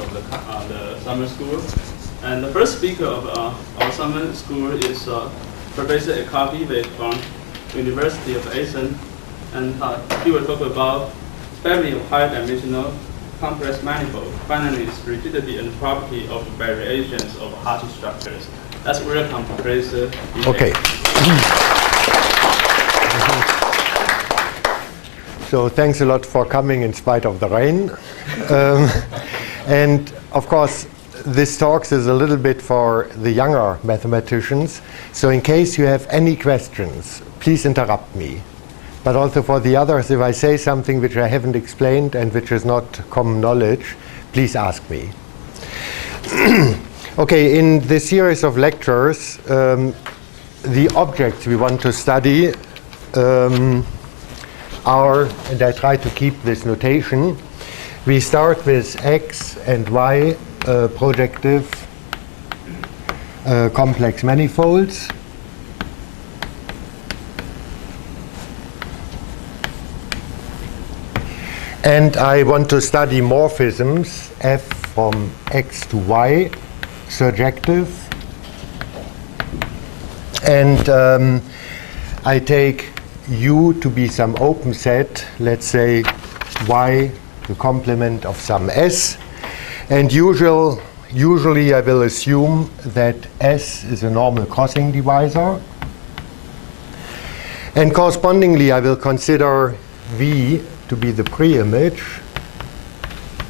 of the summer school. And the first speaker of our summer school is Professor Viehweg from University of Essen, and he will talk about family of high-dimensional complex manifold, finiteness, rigidity, and property of variations of Hasse structures. Let's welcome Professor Viehweg. Okay. So thanks a lot for coming in spite of the rain. And of course, this talk is a little bit for the younger mathematicians. So in case you have any questions, please interrupt me. But also for the others, if I say something which I haven't explained and which is not common knowledge, please ask me. Okay, in this series of lectures, the objects we want to study are, and I try to keep this notation, we start with X and Y projective complex manifolds. And I want to study morphisms, F from X to Y, surjective. And I take U to be some open set, let's say Y the complement of some S. And usually I will assume that S is a normal crossing divisor. And correspondingly, I will consider V to be the pre-image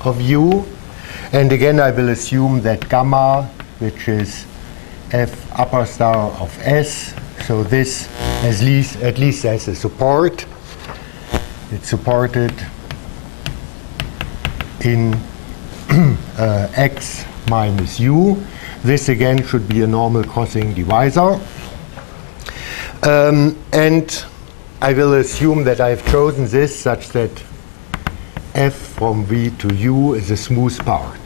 of U. And again, I will assume that gamma, which is F upper star of S, so this at least has a support. It's supported in X minus U. This again should be a normal crossing divisor. And I will assume that I've chosen this such that F from V to U is a smooth part.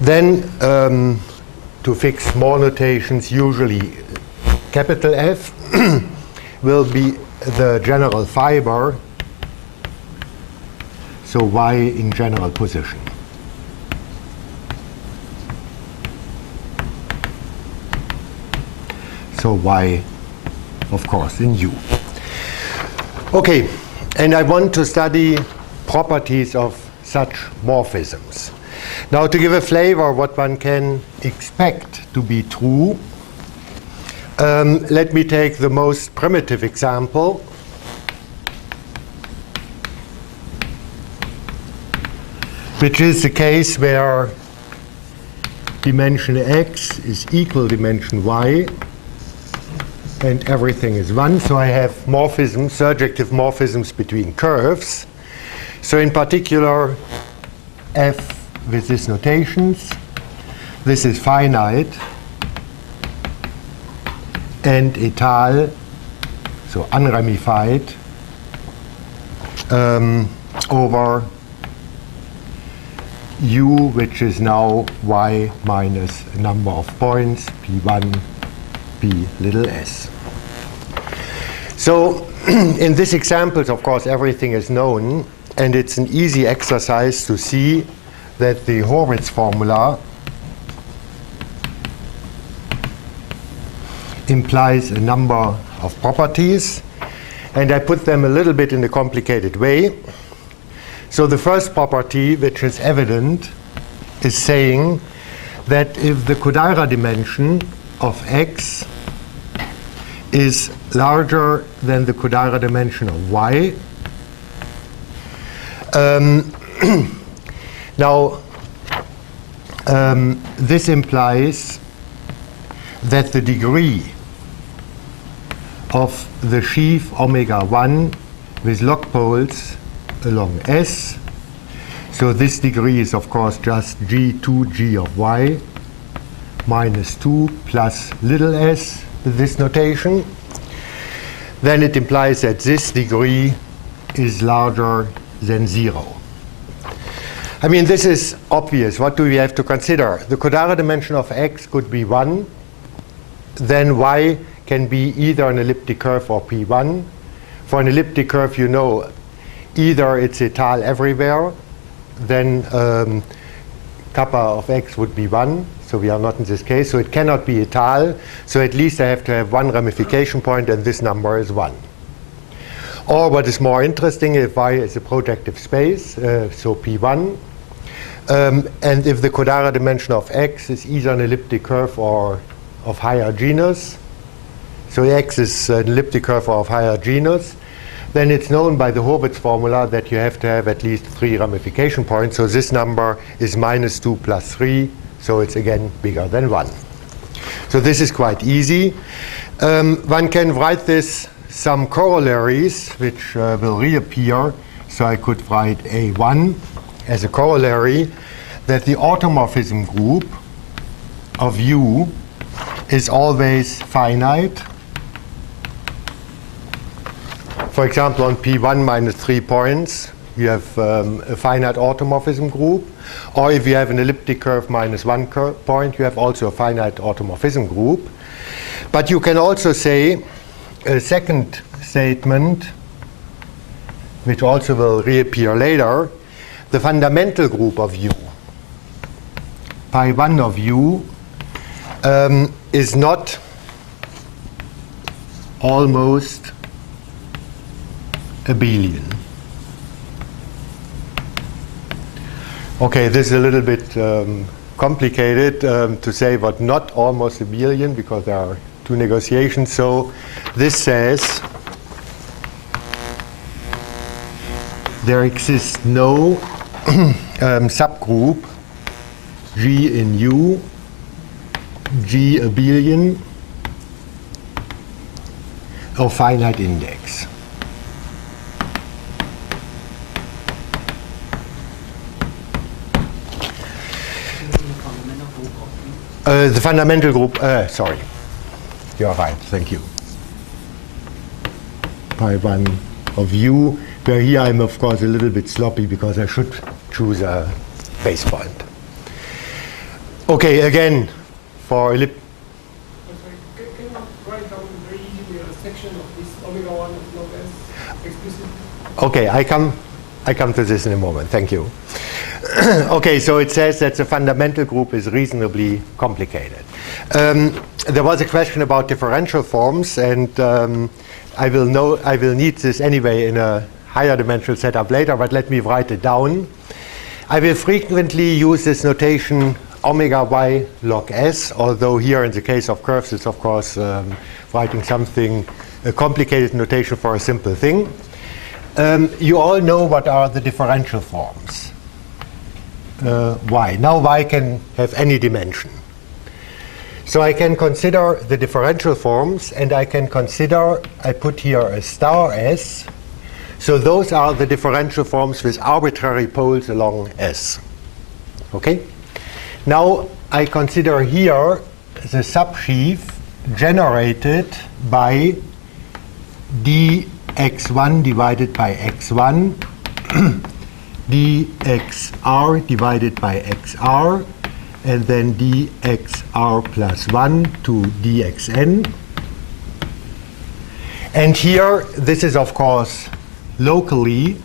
Then to fix more notations, usually capital F will be the general fiber, so Y in general position. So Y, of course, in U. Okay, and I want to study properties of such morphisms. Now, to give a flavor what one can expect to be true, let me take the most primitive example. Which is the case where dimension X is equal dimension Y, and everything is 1. So I have morphisms, surjective morphisms between curves. So in particular, F with these notations. This is finite, and étale, so unramified, over U, which is now Y minus a number of points, P1, P little s. So in these examples, of course, everything is known, and it's an easy exercise to see that the Horwitz formula implies a number of properties, and I put them a little bit in a complicated way. So the first property, which is evident, is saying that if the Kodaira dimension of X is larger than the Kodaira dimension of Y, now this implies that the degree of the sheaf omega 1 with log poles along S, so this degree is of course just G2G of Y minus 2 plus little s with this notation, then it implies that this degree is larger than 0. I mean, this is obvious. What do we have to consider? The Kodaira dimension of X could be 1. Then Y can be either an elliptic curve or P1. For an elliptic curve, you know, either it's étal everywhere, then kappa of x would be 1. So we are not in this case. So it cannot be étal. So at least I have to have one ramification point, and this number is 1. Or what is more interesting, if Y is a projective space, so P1, and if the Kodara dimension of X is either an elliptic curve or of higher genus, so X is an elliptic curve of higher genus, then it's known by the Hurwitz formula that you have to have at least 3 ramification points. So this number is -2 plus 3, so it's again bigger than 1. So this is quite easy. One can write this some corollaries which will reappear. So I could write A1 as a corollary that the automorphism group of U is always finite. For example, on P1 minus 3 points, you have a finite automorphism group. Or if you have an elliptic curve minus 1 point, you have also a finite automorphism group. But you can also say a second statement, which also will reappear later, the fundamental group of U, pi1 of U, is not almost abelian. Okay, this is a little bit complicated to say what not almost abelian, because there are 2 negotiations. So this says there exists no subgroup G in U, G abelian of finite index. The fundamental group, sorry, you're right, thank you. Pi1 of U, where here I'm of course a little bit sloppy because I should choose a base point. Okay, again, for Can you write down very easily a section of this omega 1 of log S explicitly? Okay, I come to this in a moment, thank you. Okay, so it says that the fundamental group is reasonably complicated. There was a question about differential forms, and I will need this anyway in a higher dimensional setup later, but let me write it down. I will frequently use this notation omega y log S, although here in the case of curves it's of course writing something, a complicated notation for a simple thing. You all know what are the differential forms. Y. Now y can have any dimension. So I can consider the differential forms, and I can consider, I put here a star S. So those are the differential forms with arbitrary poles along S. Okay? Now I consider here the subsheaf generated by dx1 divided by x1, dxr divided by xr, and then dxr plus 1 to dxn. And here, this is of course locally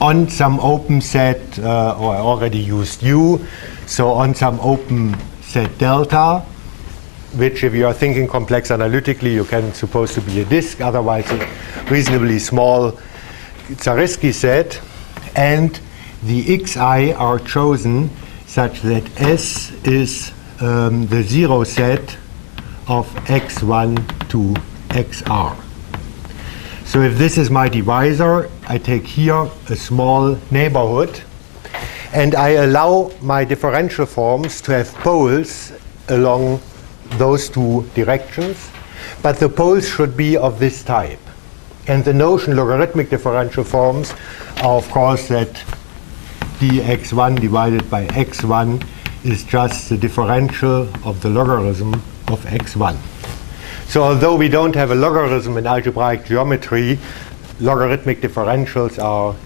on some open set, or I already used U, so on some open set delta, which if you are thinking complex analytically, you can suppose to be a disk, otherwise a reasonably small Zariski set, and the xi are chosen such that S is the 0 set of x1 to xr. So if this is my divisor, I take here a small neighborhood, and I allow my differential forms to have poles along those 2 directions, but the poles should be of this type. And the notion logarithmic differential forms are of course that dx1 divided by x1 is just the differential of the logarithm of x1. So although we don't have a logarithm in algebraic geometry, logarithmic differentials are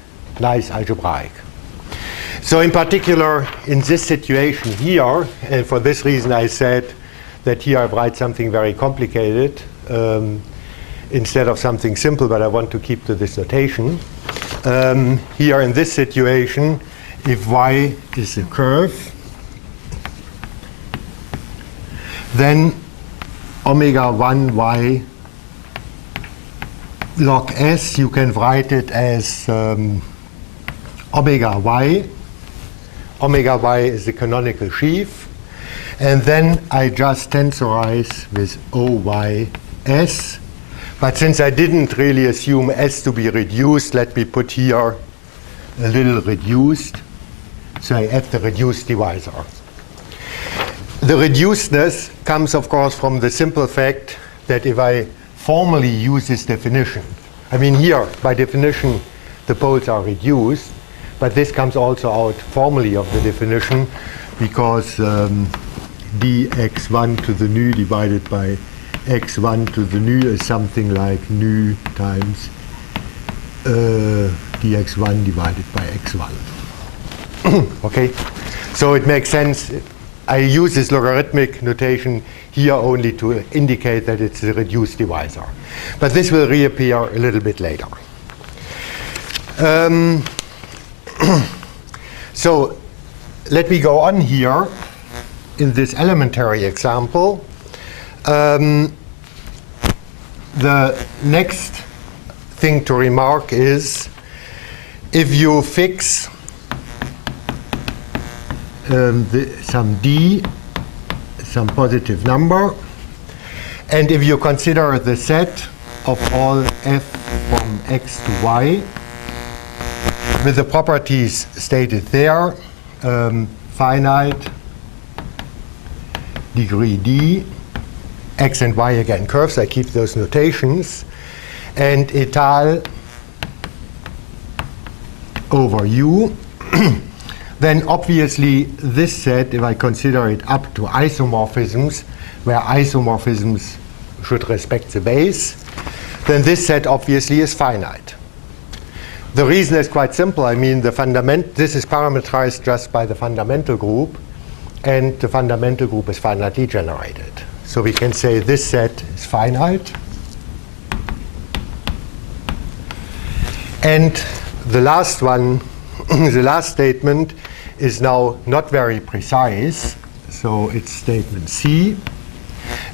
nice algebraic. So in particular, in this situation here, and for this reason I said that here I write something very complicated, instead of something simple, but I want to keep to this notation. Here in this situation, if y is a curve, then omega 1 y log s, you can write it as omega y. Omega y is the canonical sheaf. And then I just tensorize with OYS. But since I didn't really assume S to be reduced, let me put here a little reduced. So I add the reduced divisor. The reducedness comes, of course, from the simple fact that if I formally use this definition, I mean here, by definition, the poles are reduced, but this comes also out formally of the definition because dx1 to the nu divided by x1 to the nu is something like nu times dx1 divided by x1. Okay, so it makes sense. I use this logarithmic notation here only to indicate that it's a reduced divisor. But this will reappear a little bit later. So let me go on here in this elementary example. The next thing to remark is if you fix some d, some positive number, and if you consider the set of all f from x to y with the properties stated there, finite, degree d, x and y again curves, I keep those notations, and etal over u, then obviously this set, if I consider it up to isomorphisms, where isomorphisms should respect the base, then this set obviously is finite. The reason is quite simple. I mean, this is parameterized just by the fundamental group, and the fundamental group is finitely generated. So we can say this set is finite. And the last one, the last statement, is now not very precise. So it's statement C,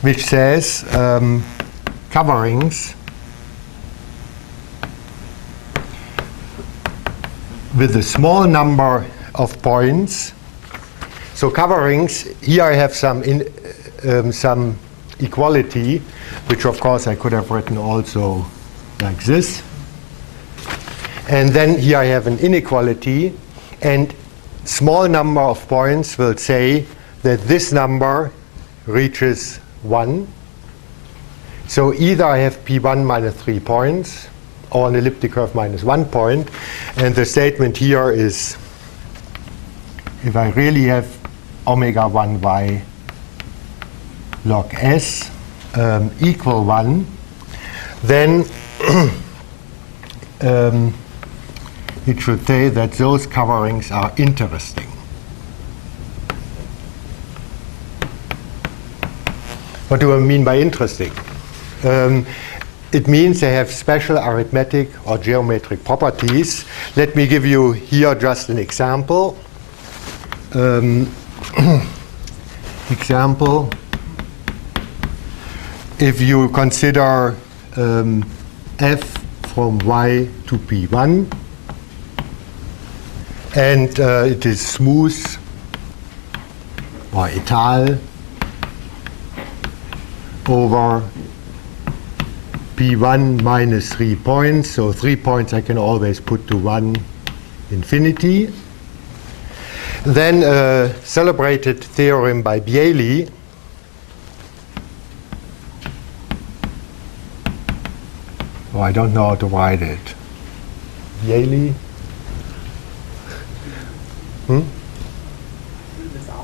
which says coverings with a small number of points. So coverings, here I have some equality, which of course I could have written also like this. And then here I have an inequality, and small number of points will say that this number reaches 1. So either I have P1 minus 3 points, or an elliptic curve minus 1 point. And the statement here is, if I really have omega 1 y log s equal 1, then it should say that those coverings are interesting. What do I mean by interesting? It means they have special arithmetic or geometric properties. Let me give you here just an example. Example, if you consider f from y to p1, and it is smooth or etal over P1 minus 3 points. So 3 points I can always put to 1 infinity. Then a celebrated theorem by Bieli Oh, I don't know how to write it. Bieli? Without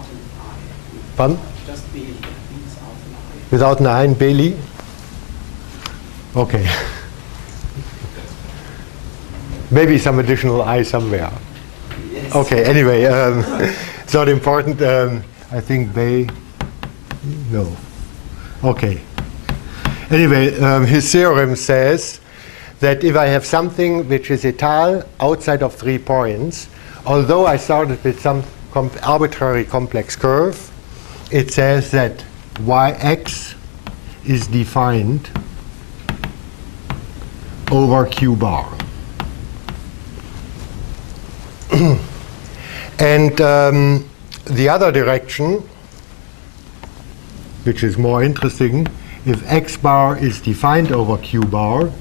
an I. Pardon? Just Bailey, without an I. Without an I in Bailey? Okay. Maybe some additional I somewhere. Yes. Okay, anyway, it's not important. I think no. Okay. Anyway, his theorem says that if I have something which is étal outside of 3 points, although I started with some arbitrary complex curve, it says that yx is defined over q bar. And the other direction, which is more interesting, if x bar is defined over q bar,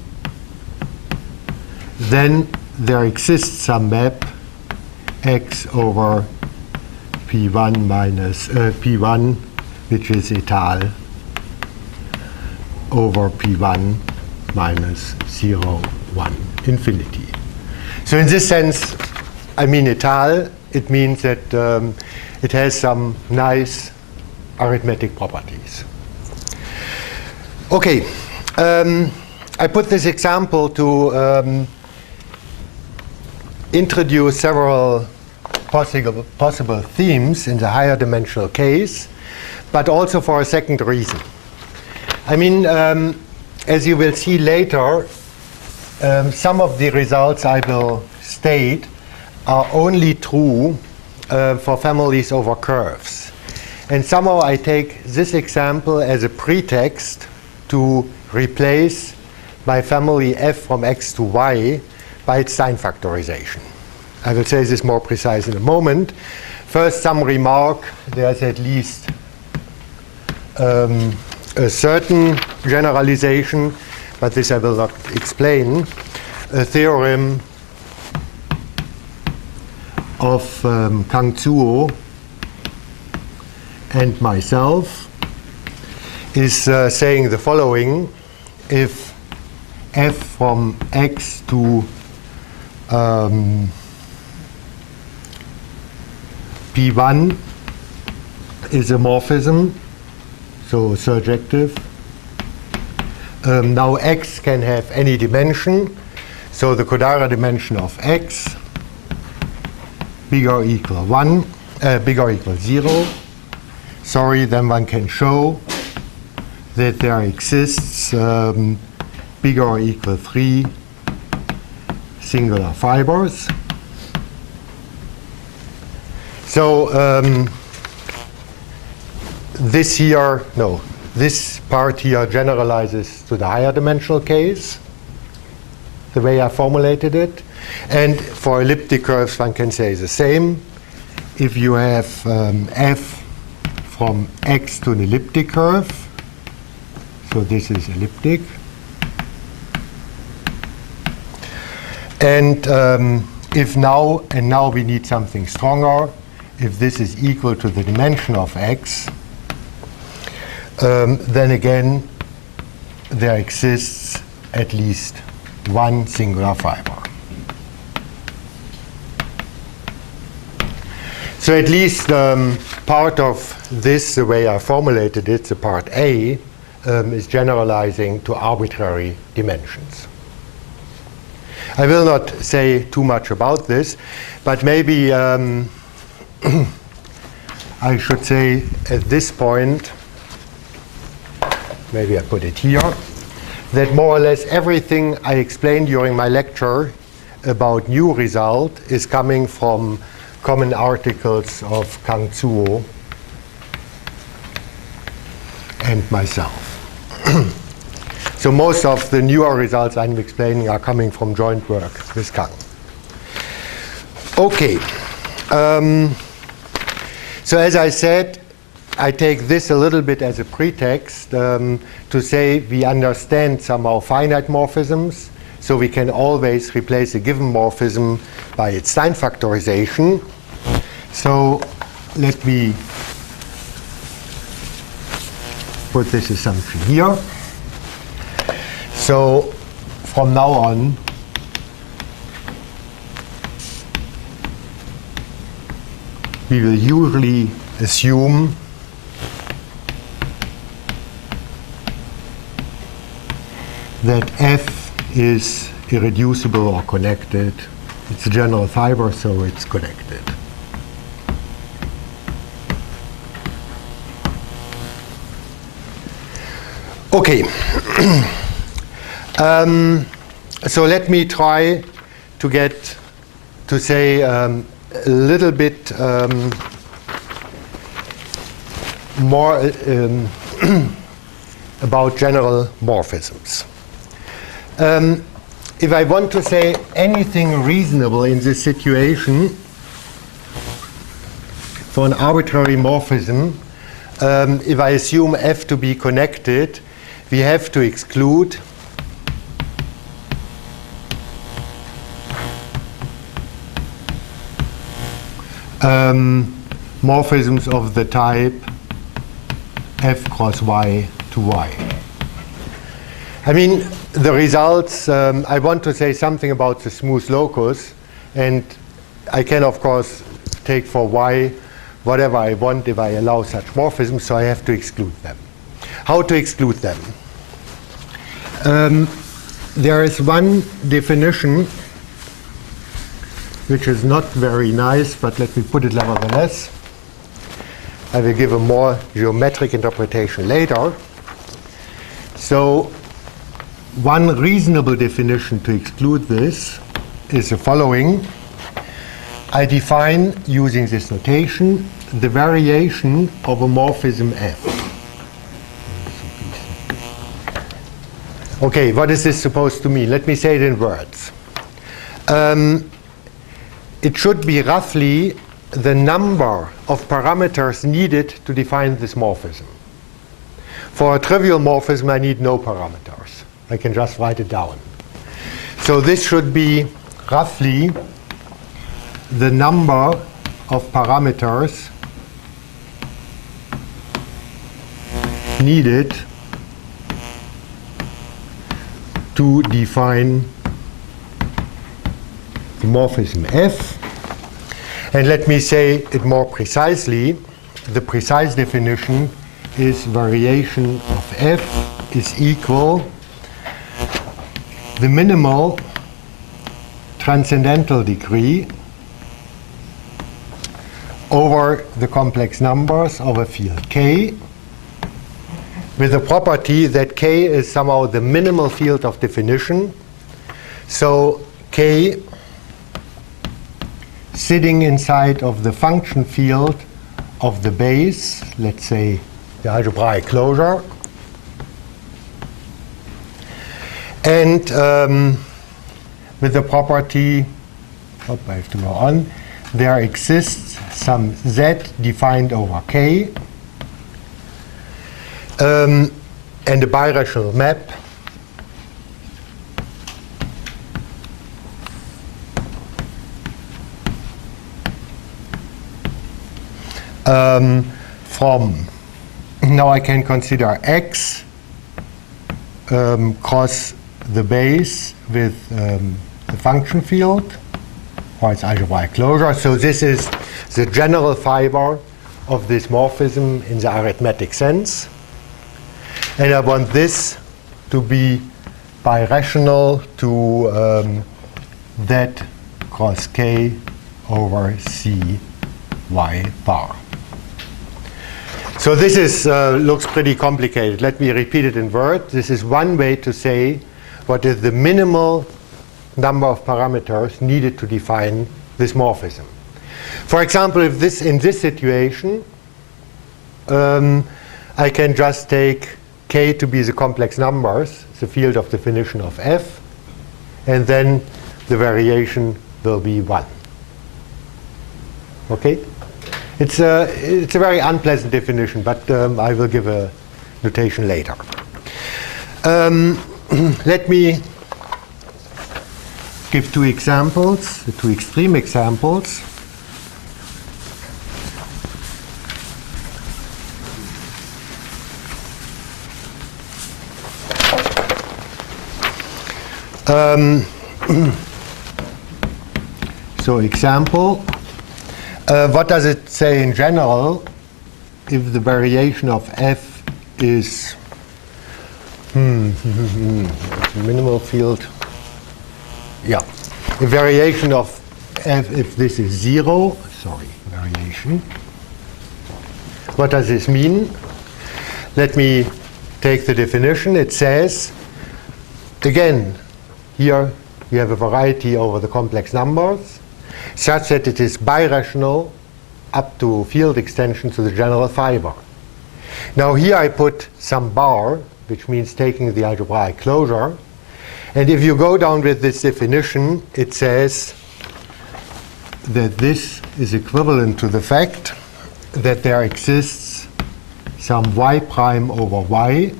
then there exists some map x over p1 minus p1, which is étal, over p1 minus 0, 1, infinity. So in this sense, I mean étal, it means that it has some nice arithmetic properties. Okay, I put this example to introduce several possible themes in the higher dimensional case, but also for a second reason. I mean, as you will see later, some of the results I will state are only true for families over curves. And somehow I take this example as a pretext to replace my family f from x to y by its sign factorization. I will say this more precise in a moment. First, some remark. There's at least a certain generalization, but this I will not explain. A theorem of Kangzuo and myself is saying the following: if f from x to p1 is a morphism, so surjective. Now x can have any dimension, so the Kodara dimension of x bigger or equal 1, bigger or equal 0. Sorry, then one can show that there exists bigger or equal 3 singular fibers. So this part here generalizes to the higher dimensional case, the way I formulated it. And for elliptic curves, one can say the same. If you have f from x to an elliptic curve, so this is elliptic. And now we need something stronger. If this is equal to the dimension of x, then again there exists at least one singular fiber. So at least part of this, the way I formulated it, the part A, is generalizing to arbitrary dimensions. I will not say too much about this, but maybe I should say at this point, maybe I put it here, that more or less everything I explained during my lecture about new result is coming from common articles of Kangzuo and myself. So most of the newer results I'm explaining are coming from joint work with Kang. Okay. So as I said, I take this a little bit as a pretext to say we understand somehow finite morphisms, so we can always replace a given morphism by its sign factorization. So let me put this assumption here. So from now on, we will usually assume that f is irreducible or connected. It's a general fiber, so it's connected. Okay. So let me try to get to say a little bit more about general morphisms. If I want to say anything reasonable in this situation for an arbitrary morphism, if I assume F to be connected, we have to exclude morphisms of the type F cross Y to Y. I mean, the results, I want to say something about the smooth locus, and I can, of course, take for Y whatever I want if I allow such morphisms, so I have to exclude them. How to exclude them? There is one definition which is not very nice, but let me put it nevertheless. I will give a more geometric interpretation later. So one reasonable definition to exclude this is the following. I define, using this notation, the variation of a morphism F. Okay, what is this supposed to mean? Let me say it in words. It should be roughly the number of parameters needed to define this morphism. For a trivial morphism, I need no parameters. I can just write it down. So this should be roughly the number of parameters needed to define the morphism F. And let me say it more precisely. The precise definition is variation of F is equal the minimal transcendental degree over the complex numbers of a field K, with the property that K is somehow the minimal field of definition. So K sitting inside of the function field of the base, let's say the algebraic closure, and with the property, I have to go on, there exists some Z defined over K, and a birational map from, now I can consider X cross the base with the function field, or its algebraic closure. So this is the general fiber of this morphism in the arithmetic sense. And I want this to be birational to Z cross K over C Y bar. So this is, looks pretty complicated. Let me repeat it in words. This is one way to say what is the minimal number of parameters needed to define this morphism. For example, if this, in this situation, I can just take K to be the complex numbers, the field of definition of F, and then the variation will be 1. Okay? It's a very unpleasant definition, but I will give a notation later. Let me give two examples, two extreme examples. So example, what does it say in general if the variation of F is minimal field? Yeah, the variation of F, if this is 0, sorry, variation. What does this mean? Let me take the definition. It says, again, here you have a variety over the complex numbers, such that it is birational up to field extension to the general fiber. Now here I put some bar, which means taking the algebraic closure. And if you go down with this definition, it says that this is equivalent to the fact that there exists some y prime over y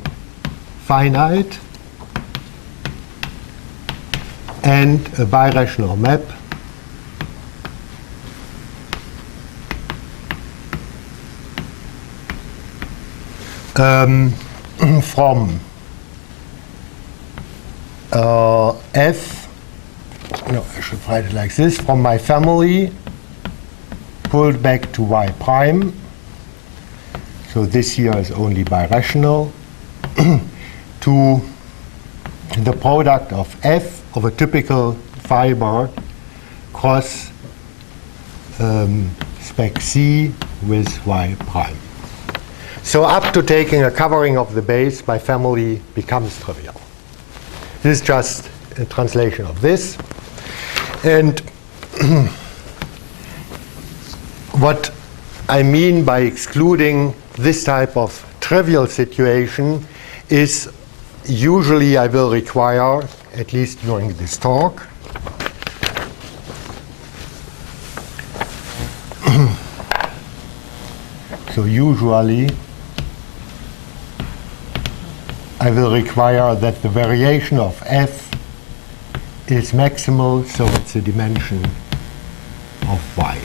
finite and a birational map from F, no, I should write it like this, from my family pulled back to y prime. So this here is only birational to the product of F of a typical fiber cross spec C with y prime. So up to taking a covering of the base, my family becomes trivial. This is just a translation of this. And what I mean by excluding this type of trivial situation is usually I will require, at least during this talk, so usually I will require that the variation of F is maximal, so it's a dimension of Y.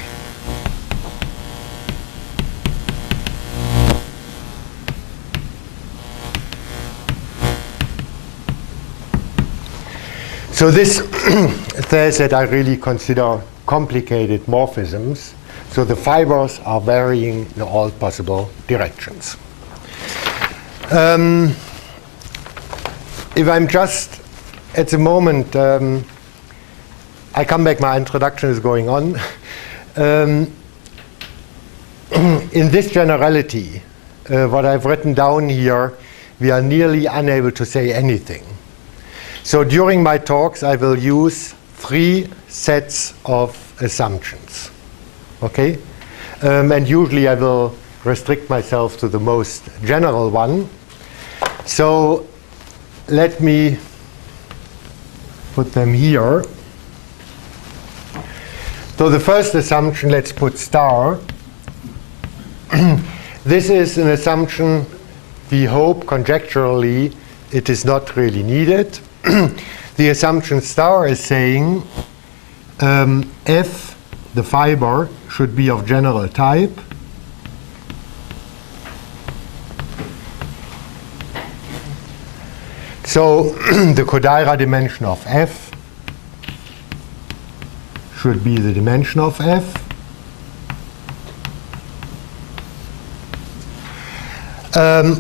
So this says that I really consider complicated morphisms, so the fibers are varying in all possible directions. If I'm just, at the moment, I come back, my introduction is going on. In this generality, what I've written down here, we are nearly unable to say anything. So during my talks, I will use 3 sets of assumptions. Okay? And usually I will restrict myself to the most general one. So let me put them here. So the first assumption, let's put star. This is an assumption we hope conjecturally it is not really needed. The assumption star is saying F, the fiber, should be of general type. So the Kodaira dimension of F should be the dimension of F.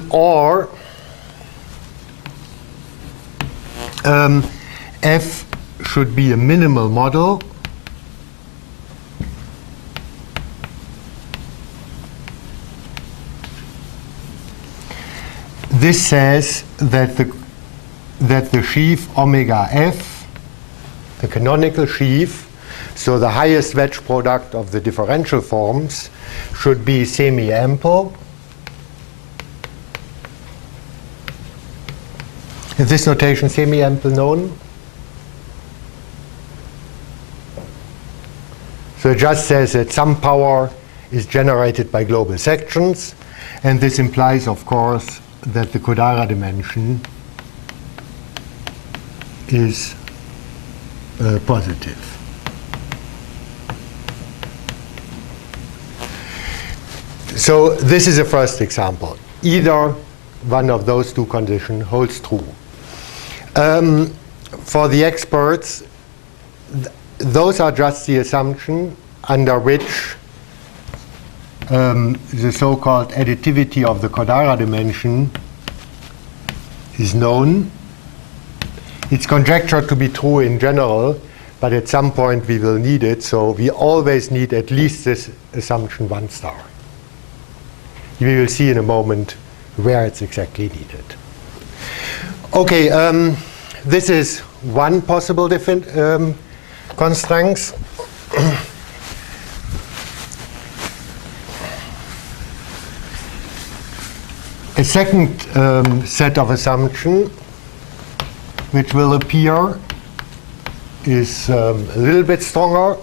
Or F should be a minimal model this says that the sheaf omega F, the canonical sheaf, so the highest wedge product of the differential forms, should be semi-ample. Is this notation semi-ample known? So it just says that some power is generated by global sections, and this implies, of course, that the Kodaira dimension is positive. So this is a first example. Either one of those 2 conditions holds true. For the experts, those are just the assumption under which the so-called additivity of the Kodaira dimension is known. It's conjectured to be true in general, but at some point we will need it, so we always need at least this assumption 1 star. We will see in a moment where it's exactly needed. Okay, this is one possible constraints. A second set of assumptions which will appear is a little bit stronger.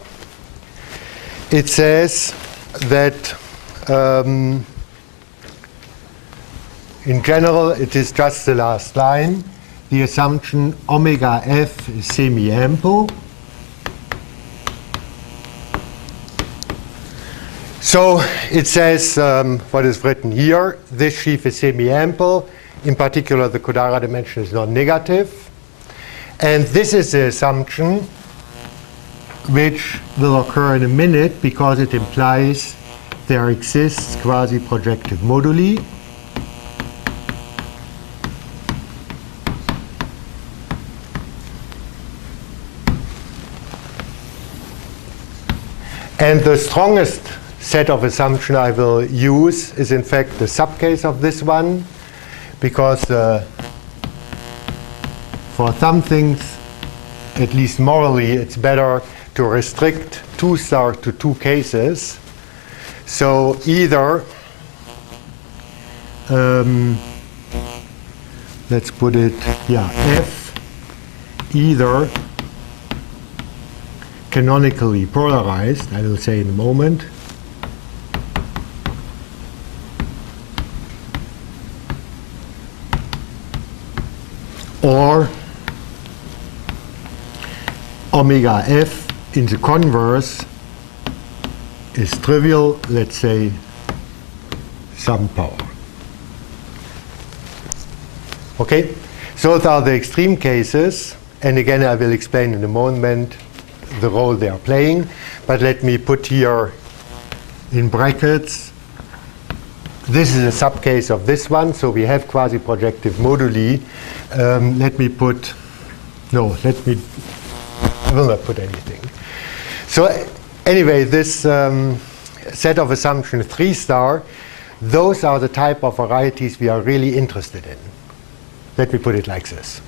It says that in general it is just the last line. The assumption omega f is semi-ample. So it says what is written here. This sheaf is semi-ample. In particular, the Kodara dimension is non-negative. And this is the assumption which will occur in a minute because it implies there exists quasi-projective moduli. And the strongest set of assumptions I will use is in fact the subcase of this one, because for some things, at least morally, it's better to restrict 2 star to 2 cases. So either, let's put it, F either canonically polarized, I will say in a moment, or omega f in the converse is trivial, let's say some power. Okay, so those are the extreme cases, and again I will explain in a moment the role they are playing, but let me put here in brackets, this is a subcase of this one, so we have quasi-projective moduli. Let me put, no, let me, I will not put anything. So anyway, this set of assumptions 3 star, those are the type of varieties we are really interested in. Let me put it like this.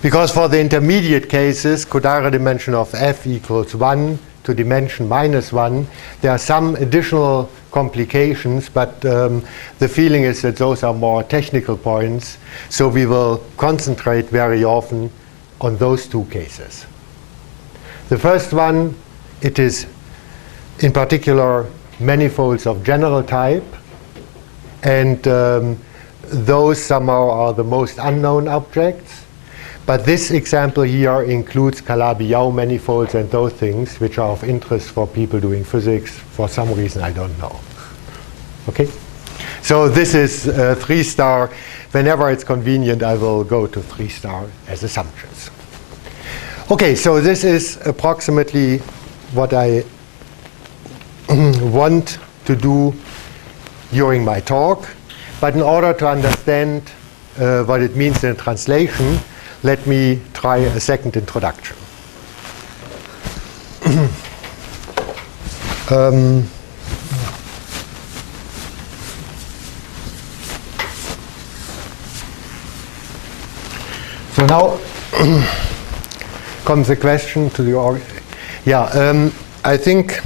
Because for the intermediate cases, Kodara dimension of f equals 1 to dimension -1, there are some additional complications, but the feeling is that those are more technical points, so we will concentrate very often on those 2 cases. The first one, it is in particular manifolds of general type, and those somehow are the most unknown objects. But this example here includes Calabi-Yau manifolds and those things which are of interest for people doing physics for some reason I don't know. Okay? So this is 3 star. Whenever it's convenient, I will go to 3 star as assumptions. Okay, so this is approximately what I want to do during my talk. But in order to understand what it means in translation, let me try a second introduction. So now comes the question to the I think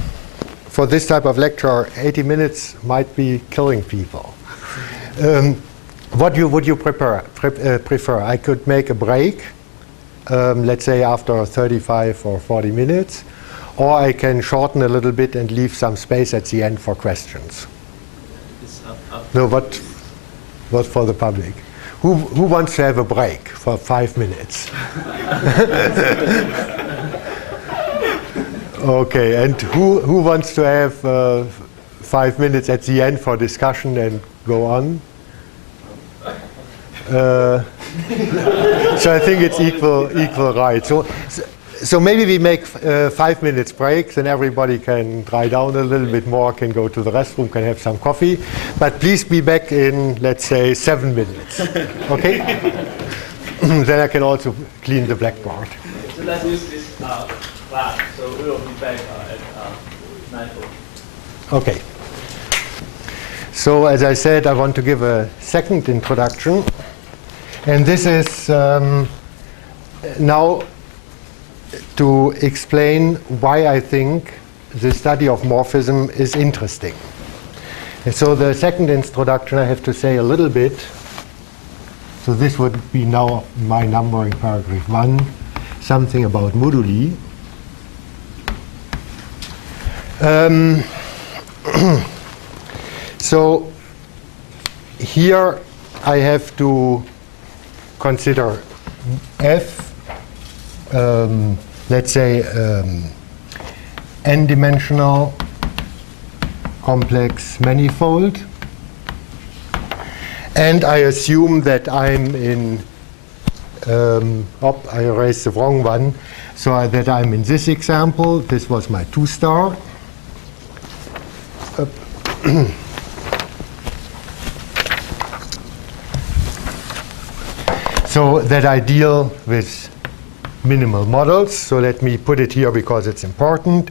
for this type of lecture, 80 minutes might be killing people. What would you prefer? I could make a break, let's say after 35 or 40 minutes, or I can shorten a little bit and leave some space at the end for questions. No, what for the public? Who wants to have a break for 5 minutes? Okay, and who wants to have 5 minutes at the end for discussion and go on? So I think it's equal right. So maybe we make 5 minutes breaks, and everybody can dry down a little bit more, can go to the restroom, can have some coffee. But please be back in, let's say, 7 minutes. Okay? Then I can also clean the blackboard. So let's use this class. So we will be back at 9:00. Okay. So as I said, I want to give a second introduction. And this is now to explain why I think the study of morphism is interesting. And so the second introduction, I have to say a little bit. So this would be now my numbering paragraph 1, something about moduli. So here I have to consider f, let's say n-dimensional complex manifold, and I assume that I'm in I erased the wrong one, so that I'm in this example. This was my 2 star. So that I deal with minimal models. So let me put it here because it's important.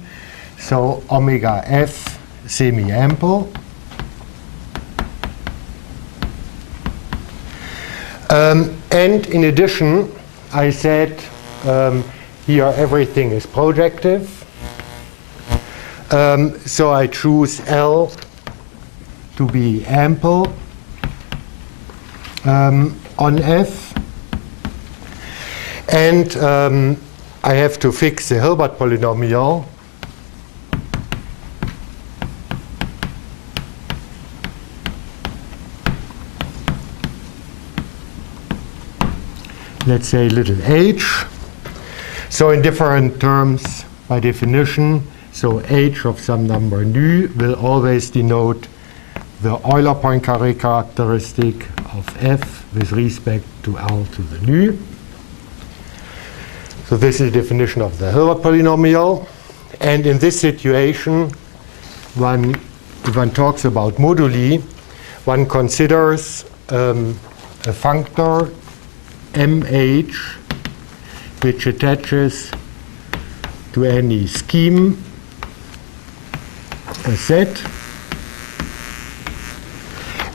So omega f semi-ample. And in addition, I said here everything is projective. So I choose L to be ample on F. And I have to fix the Hilbert polynomial. Let's say little h. So in different terms, by definition, so h of some number nu will always denote the Euler Poincaré characteristic of f with respect to L to the nu. So this is the definition of the Hilbert polynomial. And in this situation, if one talks about moduli, one considers a functor mh which attaches to any scheme a set.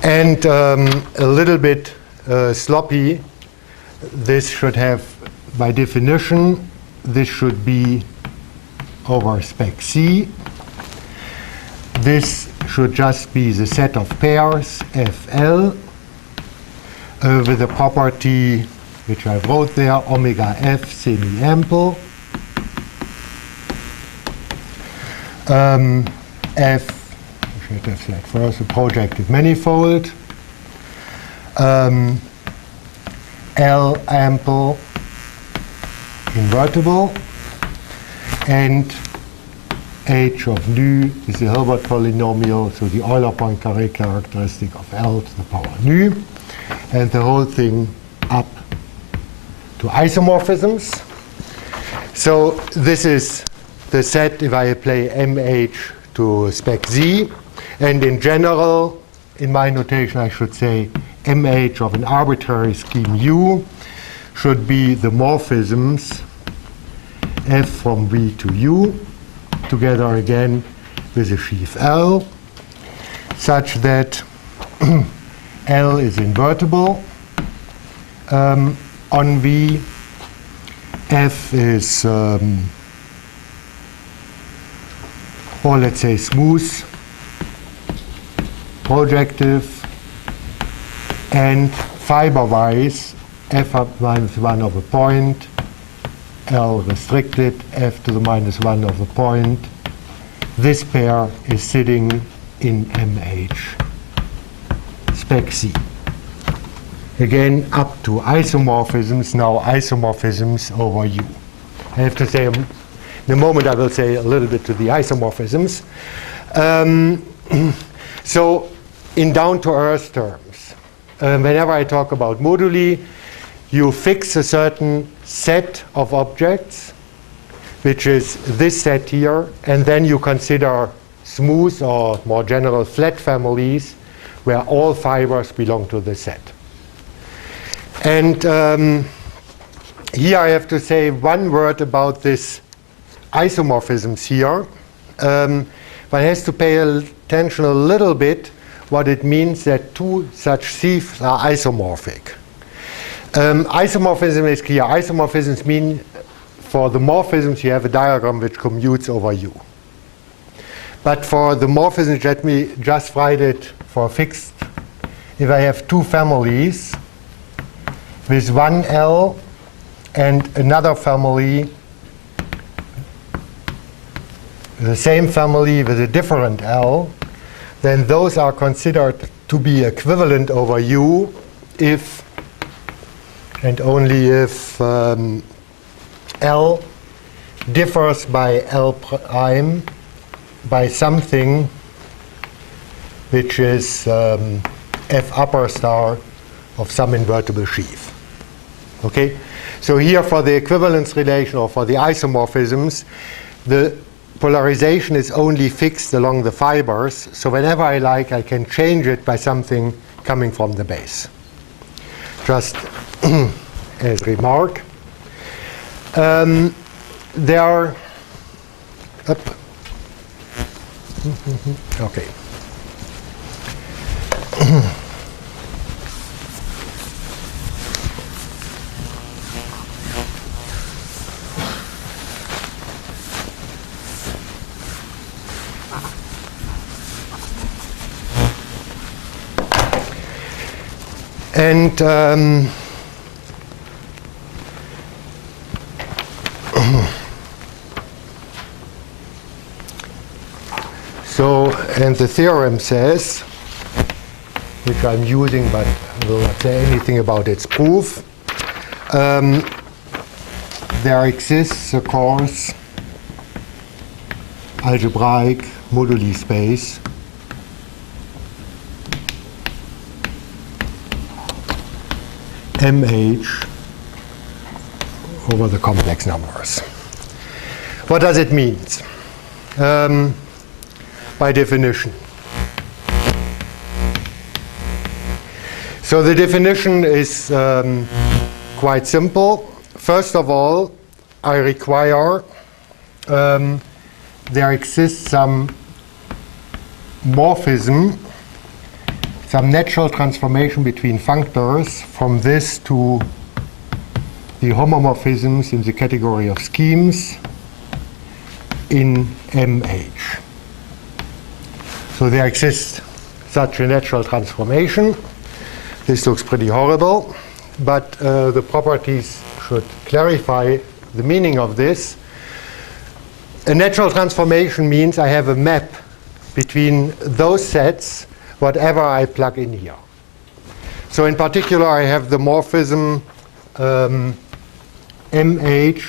And a little bit sloppy, this should have, by definition, this should be over spec C. This should just be the set of pairs FL with the property which I wrote there, omega f semi-ample. F, I should have said first, a projective manifold. L ample invertible, and h of nu is the Hilbert polynomial, so the Euler Poincaré characteristic of L to the power nu, and the whole thing up to isomorphisms. So this is the set if I apply MH to spec Z, and in general, in my notation I should say MH of an arbitrary scheme U should be the morphisms F from V to U, together again with a sheaf L, such that L is invertible on V, F is, or let's say smooth, projective, and fiber-wise, F up -1 of a point, L restricted, F to the -1 of a point. This pair is sitting in MH, spec C. Again, up to isomorphisms, now isomorphisms over U. I have to say, in a moment I will say a little bit to the isomorphisms. So in down-to-earth terms, whenever I talk about moduli, you fix a certain set of objects, which is this set here, and then you consider smooth or more general flat families where all fibers belong to the set. And here I have to say one word about this isomorphisms here. One has to pay attention a little bit what it means that two such sheaves are isomorphic. Isomorphism is clear. Isomorphisms mean for the morphisms you have a diagram which commutes over U. But for the morphisms, let me just write it for fixed. If I have two families with one L and another family, the same family with a different L, then those are considered to be equivalent over U if and only if L differs by L prime by something which is F upper star of some invertible sheaf. Okay? So here for the equivalence relation or for the isomorphisms, the polarization is only fixed along the fibers. So whenever I like, I can change it by something coming from the base. Just as remark. There are okay. And so, and the theorem says, which I'm using but will not say anything about its proof, there exists a coarse algebraic moduli space MH over the complex numbers. What does it mean? By definition. So the definition is quite simple. First of all, I require there exists some morphism, some natural transformation between functors from this to the homomorphisms in the category of schemes in MH. So there exists such a natural transformation. This looks pretty horrible, but the properties should clarify the meaning of this. A natural transformation means I have a map between those sets, whatever I plug in here. So in particular, I have the morphism MH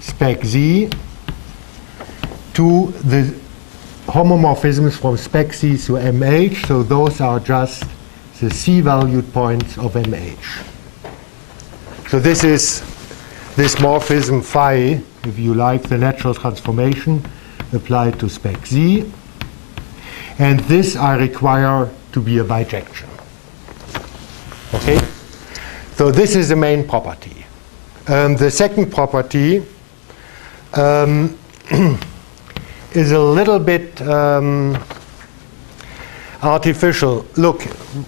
spec Z to the homomorphisms from spec Z to MH. So those are just the C-valued points of MH. So this is this morphism phi, if you like, the natural transformation applied to spec Z. And this I require to be a bijection. Okay? So this is the main property. The second property is a little bit artificial. Look,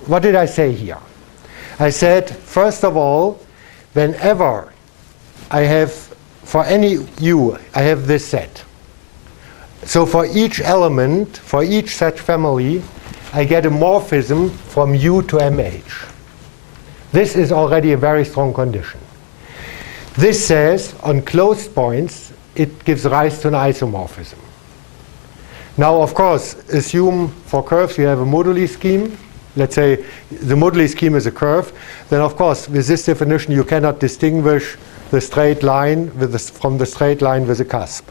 what did I say here? I said, first of all, whenever I have, for any U, I have this set. So for each element, for each such family, I get a morphism from U to MH. This is already a very strong condition. This says, on closed points, it gives rise to an isomorphism. Now, of course, assume for curves you have a moduli scheme. Let's say the moduli scheme is a curve. Then, of course, with this definition, you cannot distinguish the straight line from the straight line with a cusp.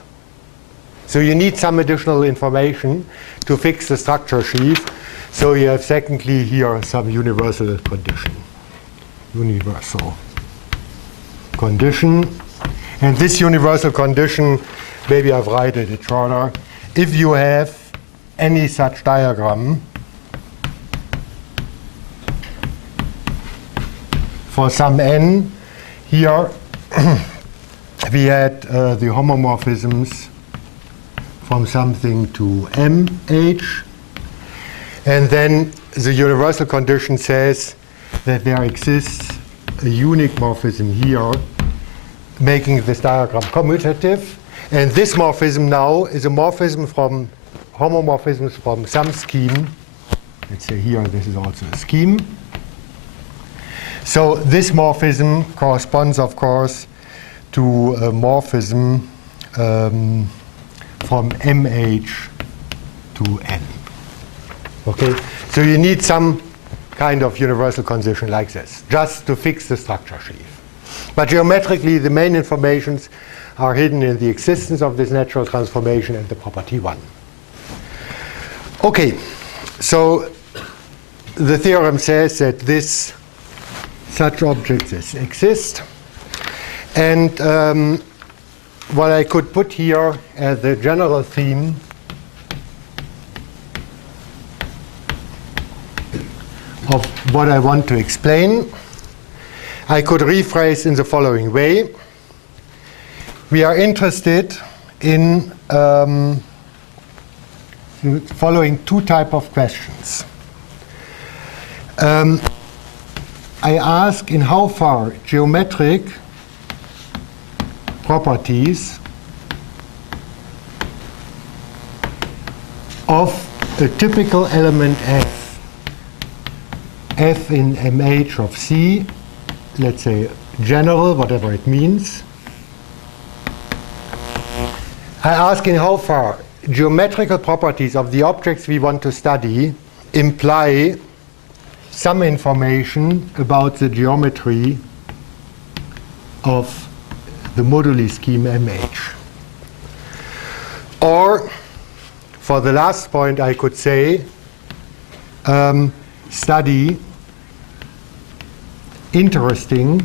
So you need some additional information to fix the structure sheaf. So you have, secondly, here some universal condition. Universal condition. And this universal condition, maybe I've write it shorter. If you have any such diagram for some n, here we had the homomorphisms from something to MH. And then the universal condition says that there exists a unique morphism here, making this diagram commutative. And this morphism now is a morphism from homomorphisms from some scheme. Let's say here this is also a scheme. So this morphism corresponds, of course, to a morphism from MH to N. Okay? So you need some kind of universal condition like this, just to fix the structure sheaf. But geometrically, the main informations are hidden in the existence of this natural transformation and the property 1. Okay, so the theorem says that such objects exist. And what I could put here as the general theme of what I want to explain, I could rephrase in the following way. We are interested in following two types of questions. I ask in how far geometric properties of a typical element f in MH of C, let's say general, whatever it means. I ask in how far geometrical properties of the objects we want to study imply some information about the geometry of the moduli scheme MH. Or, for the last point, I could say, study interesting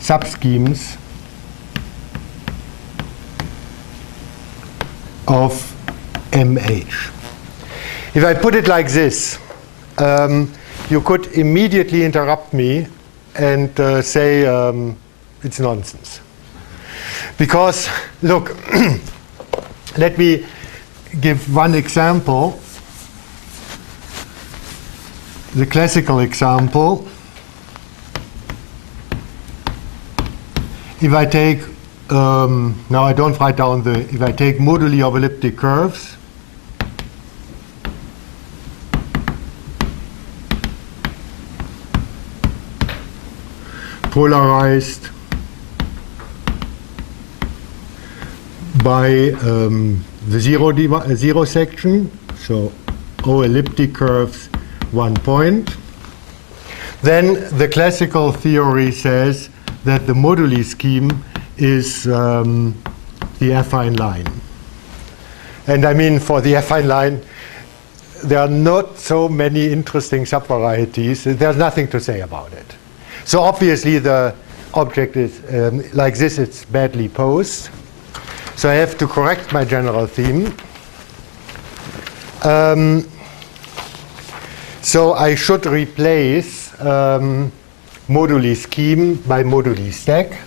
subschemes of MH. If I put it like this, you could immediately interrupt me and say it's nonsense. Because, look, let me give one example, the classical example. If I take, now I don't write down if I take moduli of elliptic curves, polarized by the zero section, so O elliptic curves 1 point. Then the classical theory says that the moduli scheme is the affine line. And I mean, for the affine line, there are not so many interesting subvarieties. There's nothing to say about it. So obviously the object is like this, it's badly posed. So I have to correct my general theme. So I should replace moduli scheme by moduli stack.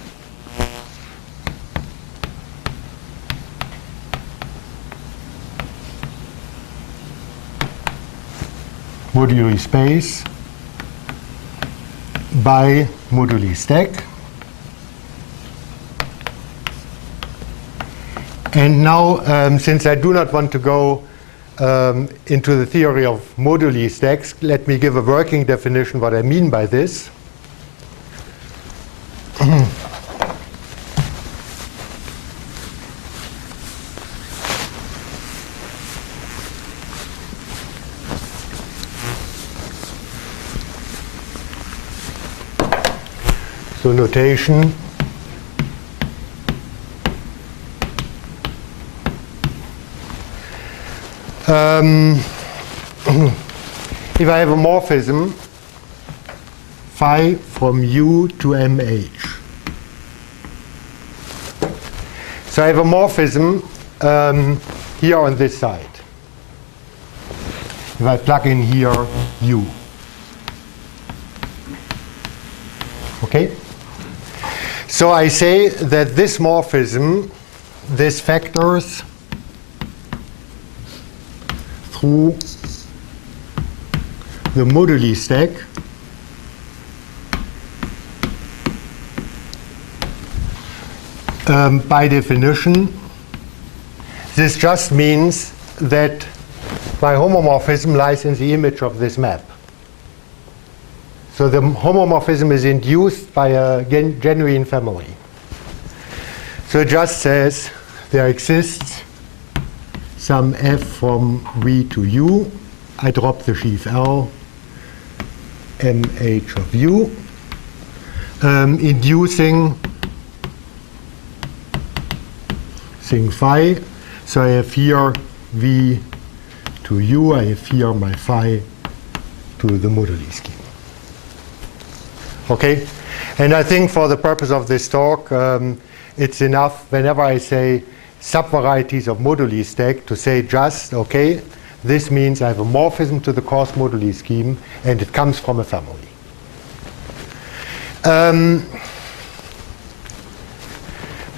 Moduli space by moduli stack. And now, since I do not want to go into the theory of moduli stacks, let me give a working definition what I mean by this. So notation. If I have a morphism phi from U to MH. So I have a morphism here on this side. If I plug in here U. Okay? So I say that this morphism, these factors, through the moduli stack, by definition, this just means that my homomorphism lies in the image of this map. So the homomorphism is induced by a genuine family. So it just says there exists some f from V to U. I drop the sheaf L, MH of U, inducing thing phi. So I have here V to U, I have here my phi to the moduli scheme. Okay? And I think for the purpose of this talk, it's enough whenever I say subvarieties of moduli stack to say just, okay, this means I have a morphism to the coarse moduli scheme and it comes from a family.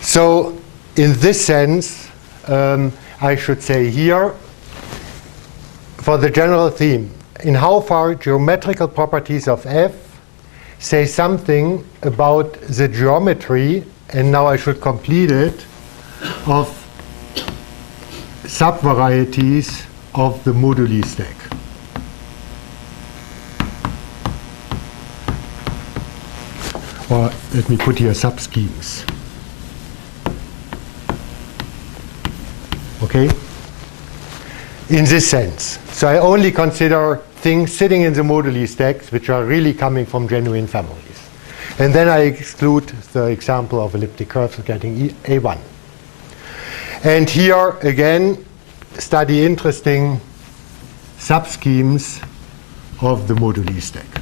So in this sense, I should say here, for the general theme, in how far geometrical properties of F say something about the geometry, and now I should complete it, of subvarieties of the moduli stack. Or let me put here subschemes. Okay? In this sense. So I only consider things sitting in the moduli stacks which are really coming from genuine families. And then I exclude the example of elliptic curves getting A1. And here again, study interesting subschemes of the moduli stack.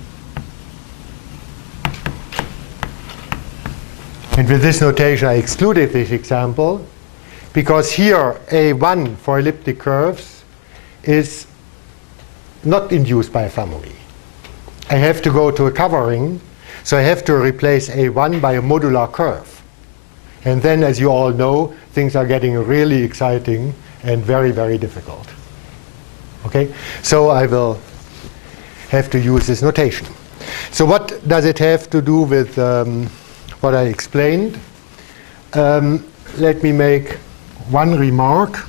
And with this notation I excluded this example because here A1 for elliptic curves is not induced by a family. I have to go to a covering, so I have to replace A1 by a modular curve. And then, as you all know, things are getting really exciting and very, very difficult. Okay? So I will have to use this notation. So what does it have to do with what I explained? Let me make one remark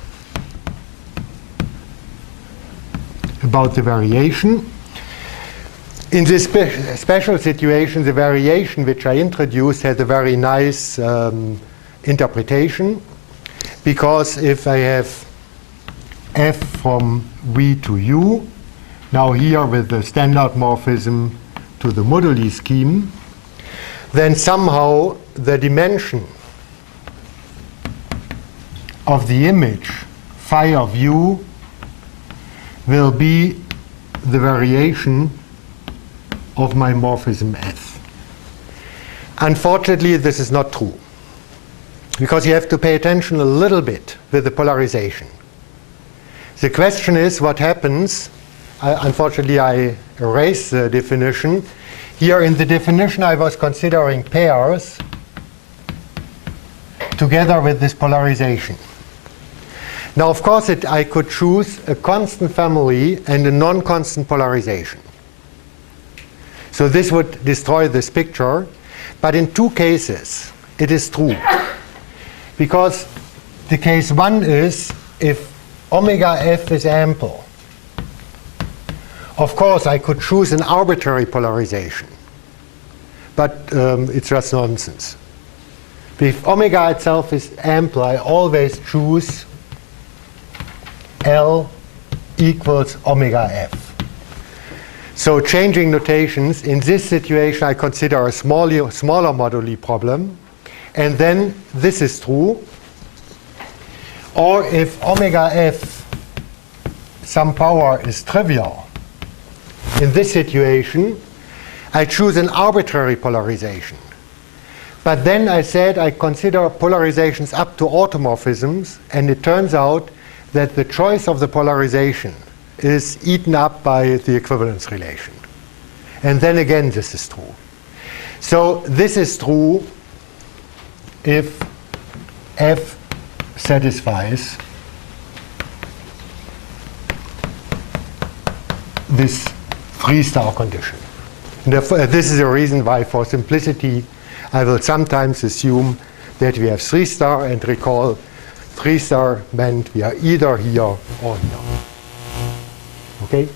about the variation. In this special situation, the variation which I introduced has a very nice interpretation, because if I have f from V to U, now here with the standard morphism to the moduli scheme, then somehow the dimension of the image phi of U will be the variation of my morphism F. Unfortunately, this is not true, because you have to pay attention a little bit with the polarization. The question is what happens. Unfortunately, I erased the definition. Here in the definition, I was considering pairs together with this polarization. Now, of course, I could choose a constant family and a non-constant polarization. So this would destroy this picture. But in two cases, it is true. Because the case one is if omega f is ample. Of course, I could choose an arbitrary polarization. But it's just nonsense. If omega itself is ample, I always choose L equals omega f. So changing notations, in this situation I consider a smaller moduli problem. And then this is true. Or if omega f some power is trivial, in this situation I choose an arbitrary polarization. But then I said I consider polarizations up to automorphisms, and it turns out that the choice of the polarization is eaten up by the equivalence relation. And then again this is true. So this is true if F satisfies this 3-star condition. And therefore, this is the reason why, for simplicity, I will sometimes assume that we have 3-star, and recall 3-star meant we are either here or here. Okay?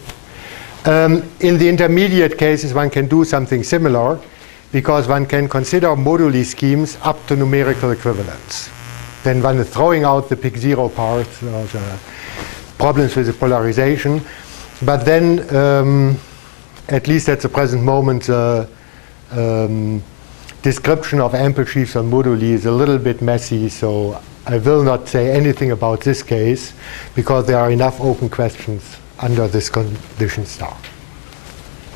In the intermediate cases, one can do something similar, because one can consider moduli schemes up to numerical equivalence. Then one is throwing out the pick 0 parts, or the problems with the polarization. But then, at least at the present moment, description of ample sheaves on moduli is a little bit messy, so I will not say anything about this case, because there are enough open questions under this condition star.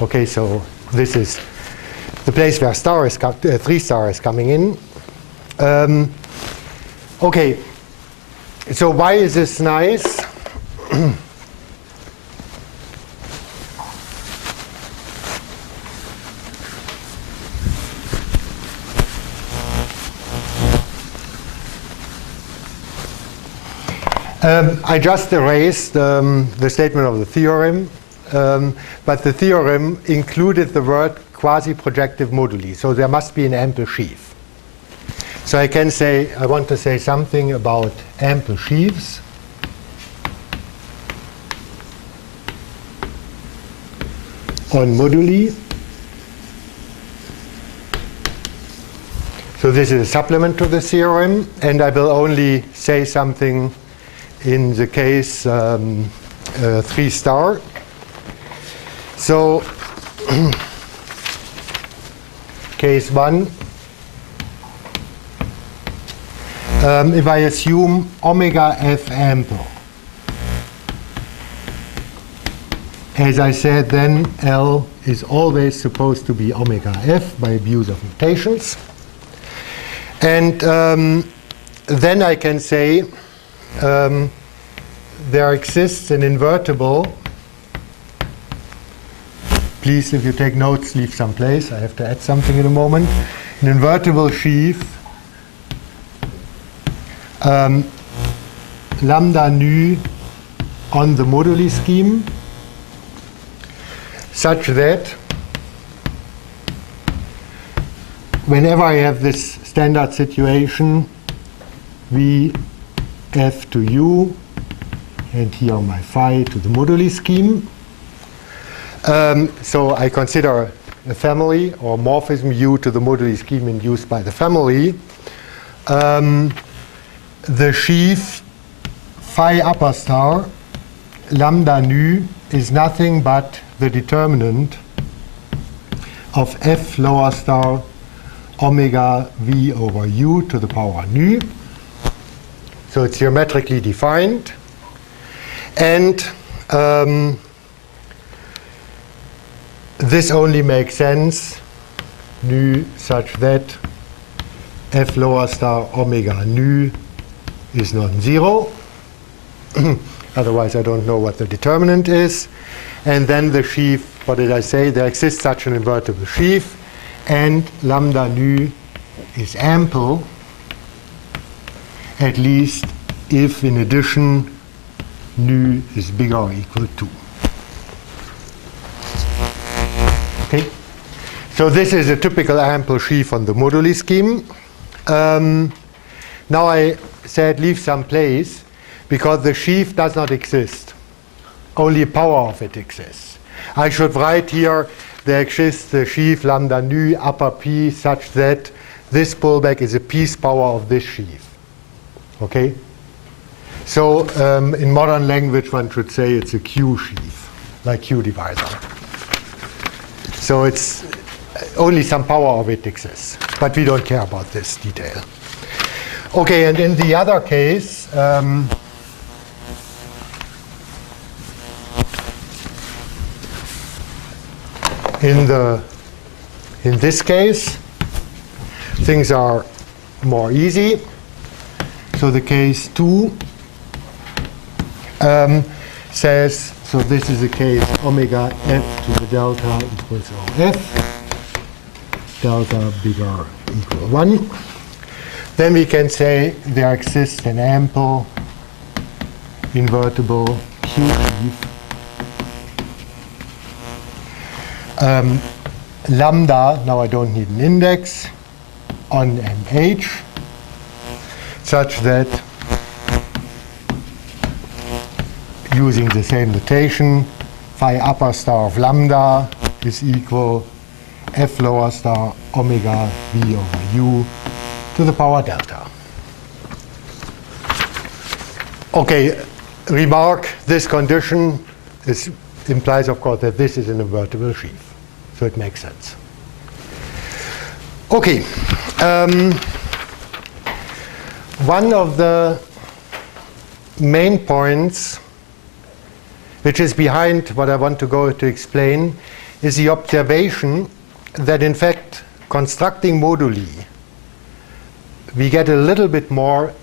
Okay, so this is the place where 3-star is coming in. Okay, so why is this nice? I just erased the statement of the theorem, but the theorem included the word quasi-projective moduli, so there must be an ample sheaf. So I can say, I want to say something about ample sheaves. On moduli. So this is a supplement to the theorem, and I will only say something in the case 3-star. So case 1, if I assume omega f ample, as I said, then L is always supposed to be omega f by abuse of notations. And then I can say there exists an invertible. Please, if you take notes, leave some place. I have to add something in a moment. An invertible sheaf lambda nu on the moduli scheme, such that whenever I have this standard situation, V f to u, and here my phi to the moduli scheme. So I consider a family or morphism u to the moduli scheme induced by the family. The sheaf phi upper star lambda nu is nothing but the determinant of f lower star omega v over u to the power nu. So it's geometrically defined. And this only makes sense nu such that f lower star omega nu is non-zero. Otherwise, I don't know what the determinant is. And then the sheaf, what did I say? There exists such an invertible sheaf, and lambda nu is ample, at least if, in addition, nu is bigger or equal to. Okay? So this is a typical ample sheaf on the moduli scheme. Now I said leave some place, because the sheaf does not exist. Only a power of it exists. I should write here there exists the sheaf lambda nu upper p such that this pullback is a piece power of this sheaf. Okay? So in modern language one should say it's a Q sheaf, like Q divisor. So it's only some power of it exists, but we don't care about this detail. Okay, and in the other case, in this case, things are more easy. So the case 2 says, so this is the case omega f to the delta equals OF, delta bigger equal 1. Then we can say there exists an ample invertible Q sheaf lambda, now I don't need an index, on MH, such that using the same notation, phi upper star of lambda is equal f lower star omega v over u to the power delta. Okay, remark, this condition implies, of course, that this is an invertible sheaf. So it makes sense. Okay. One of the main points which is behind what I want to go to explain is the observation that, in fact, constructing moduli, we get a little bit more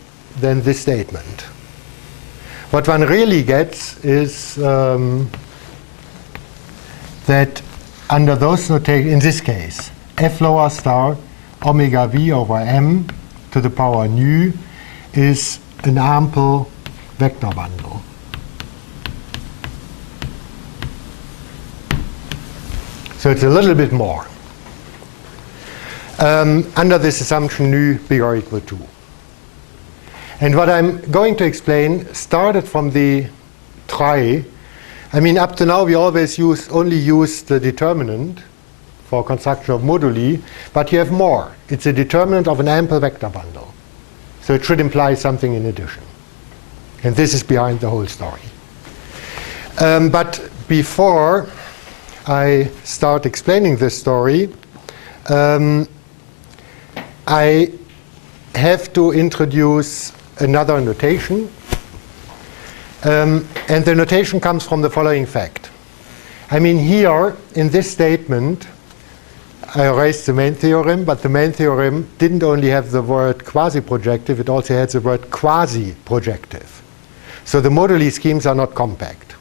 than this statement. What one really gets is that under those notations, in this case, f lower star omega v over m to the power nu is an ample vector bundle. So it's a little bit more. Under this assumption nu bigger or equal to. And what I'm going to explain started from the trie. I mean, up to now we always only use the determinant for construction of moduli, but you have more. It's a determinant of an ample vector bundle. So it should imply something in addition. And this is behind the whole story. But before I start explaining this story, I have to introduce another notation. And the notation comes from the following fact. I mean, here in this statement, I erased the main theorem, but the main theorem didn't only have the word quasi-projective, it also had the word quasi-projective. So the moduli schemes are not compact.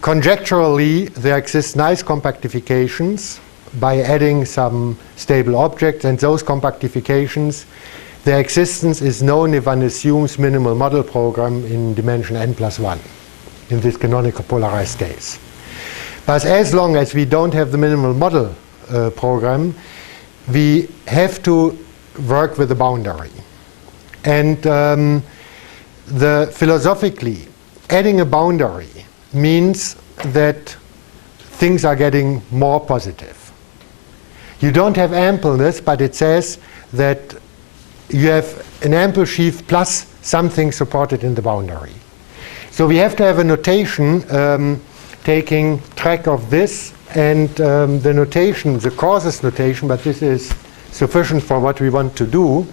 Conjecturally, there exist nice compactifications by adding some stable objects, and those compactifications, their existence is known if one assumes minimal model program in dimension n+1, in this canonical polarized case. But as long as we don't have the minimal model program, we have to work with the boundary. And philosophically, adding a boundary means that things are getting more positive. You don't have ampleness, but it says that you have an ample sheaf plus something supported in the boundary. So we have to have a notation taking track of this, and the notation, the causes notation, but this is sufficient for what we want to do,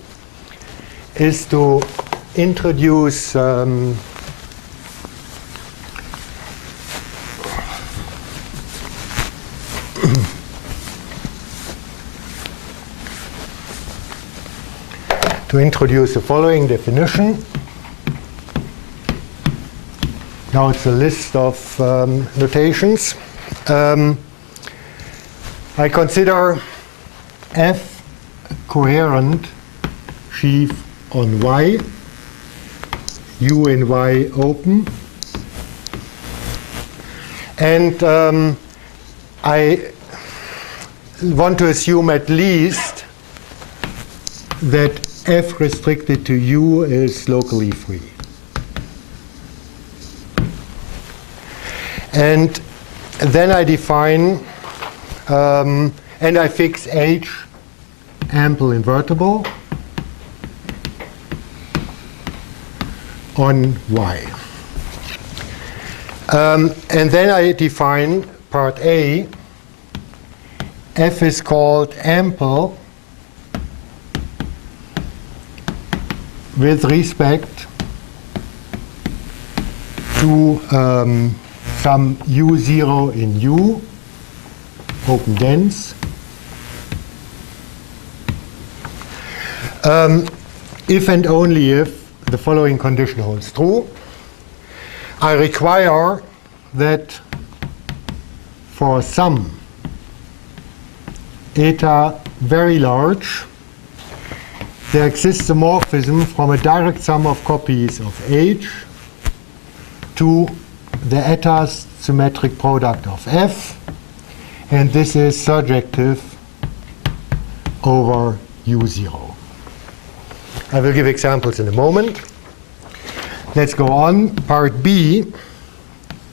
is to introduce the following definition. Now it's a list of notations. I consider F a coherent sheaf on Y, U in Y open, and I want to assume at least that F restricted to U is locally free. And then I define, and I fix H ample invertible on Y. And then I define part A. F is called ample with respect to some U0 in U, open dense, if and only if the following condition holds true. I require that for some eta very large, there exists a morphism from a direct sum of copies of H to the etas symmetric product of F, and this is surjective over U0. I will give examples in a moment. Let's go on. Part B,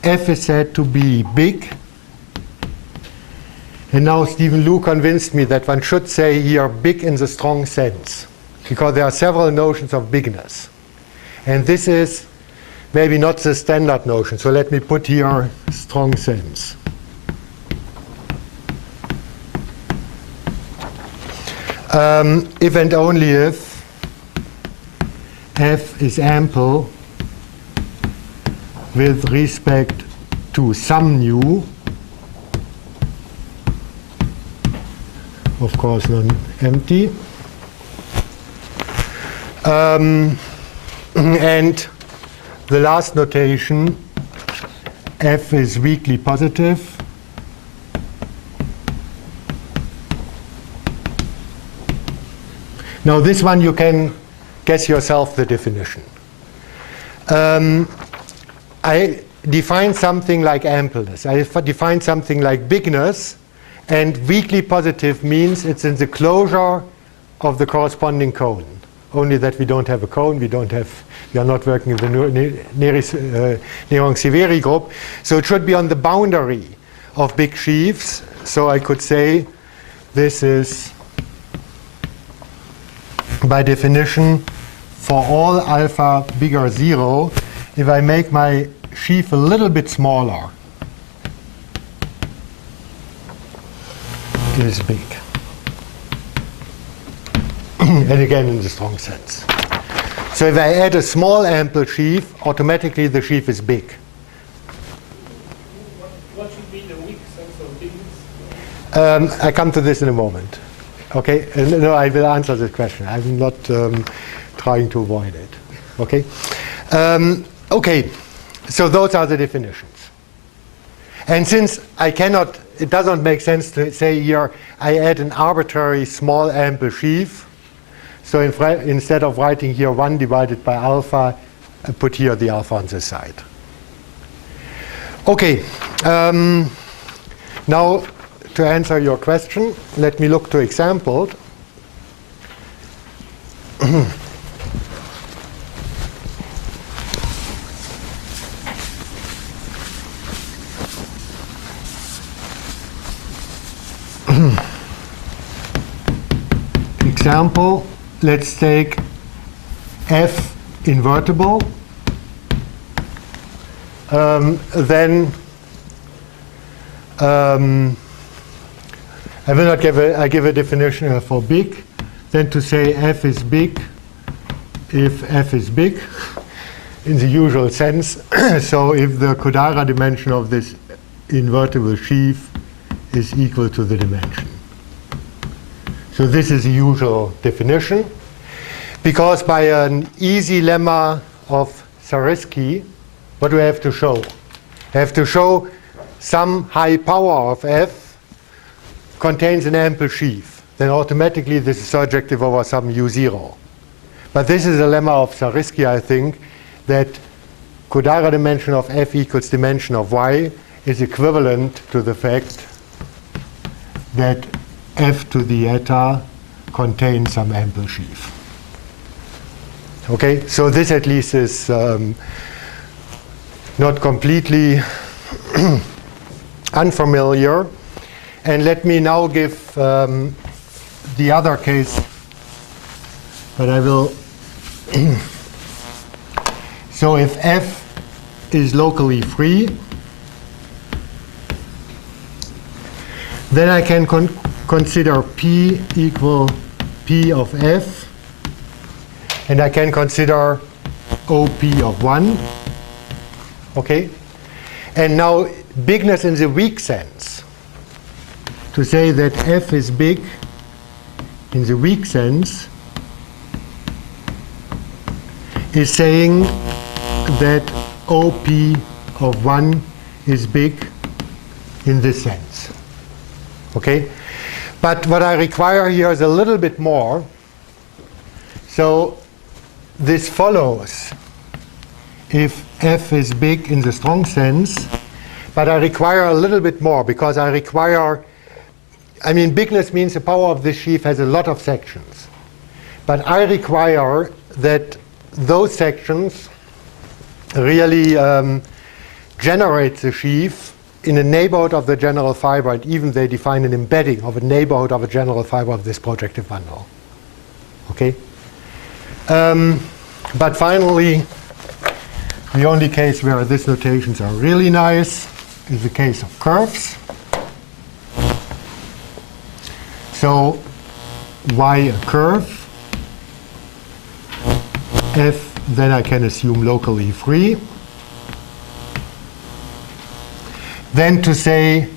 F is said to be big. And now Stephen Liu convinced me that one should say here big in the strong sense, because there are several notions of bigness. And this is maybe not the standard notion. So let me put here strong sense. If and only if F is ample with respect to some nu, of course non-empty, and the last notation, F is weakly positive Now this one you can guess yourself the definition. I define something like ampleness. I define something like bigness, and weakly positive means it's in the closure of the corresponding cone. Only that we don't have a cone, we are not working with the Néron-Severi group. So it should be on the boundary of big sheaves. So I could say this is, by definition, for all alpha bigger 0, if I make my sheaf a little bit smaller, it is big. And again, in the strong sense. So if I add a small ample sheaf, automatically the sheaf is big. What should be the weak sense of bigness? I come to this in a moment. Okay? No, I will answer this question. I'm not trying to avoid it. Okay? Okay. So those are the definitions. And since I cannot, it doesn't make sense to say here, I add an arbitrary small ample sheaf. So instead of writing here 1 divided by alpha, I put here the alpha on this side. Okay. Now, to answer your question, let me look to examples. Example, let's take F invertible. Then I will not give I give a definition for big. Then to say F is big if F is big in the usual sense. So if the Kodara dimension of this invertible sheaf is equal to the dimension. So this is the usual definition. Because by an easy lemma of Zariski, what do I have to show? I have to show some high power of F contains an ample sheaf. Then automatically this is surjective over some U0. But this is a lemma of Zariski, I think, that Kodara dimension of F equals dimension of Y is equivalent to the fact that F to the eta contains some ample sheaf. Okay, so this at least is not completely unfamiliar. And let me now give the other case, but I will. So if F is locally free, then I can consider P equal P of F, and I can consider OP of 1. Okay? And now bigness in the weak sense. To say that F is big in the weak sense is saying that OP of 1 is big in this sense. Okay? But what I require here is a little bit more. So this follows if F is big in the strong sense, But I require a little bit more because I require, I mean, bigness means the power of this sheaf has a lot of sections. But I require that those sections really generate the sheaf in a neighborhood of the general fiber, and even they define an embedding of a neighborhood of a general fiber of this projective bundle. Okay? But finally, the only case where these notations are really nice is the case of curves. So y a curve, f then I can assume locally free. Then to say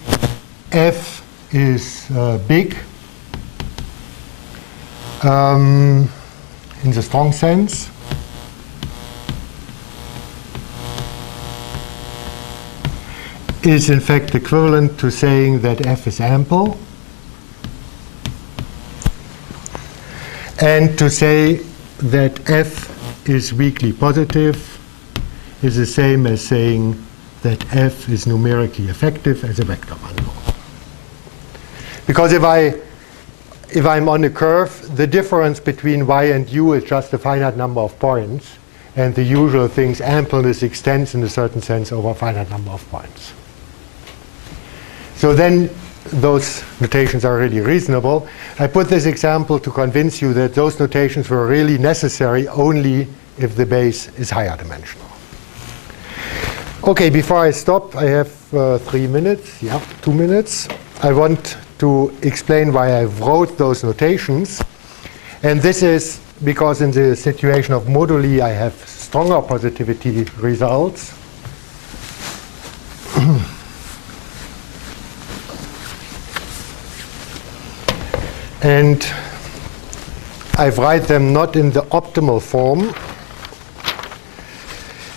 f is big in the strong sense. Is in fact equivalent to saying that f is ample. And to say that f is weakly positive is the same as saying that f is numerically effective as a vector bundle. Because if I'm on a curve, the difference between y and u is just a finite number of points, and the usual things, ampleness extends in a certain sense over a finite number of points. So then those notations are really reasonable. I put this example to convince you that those notations were really necessary only if the base is higher dimensional. Okay, before I stop, I have 3 minutes. Yeah, 2 minutes. I want to explain why I wrote those notations. And this is because in the situation of moduli, I have stronger positivity results. And I write them not in the optimal form.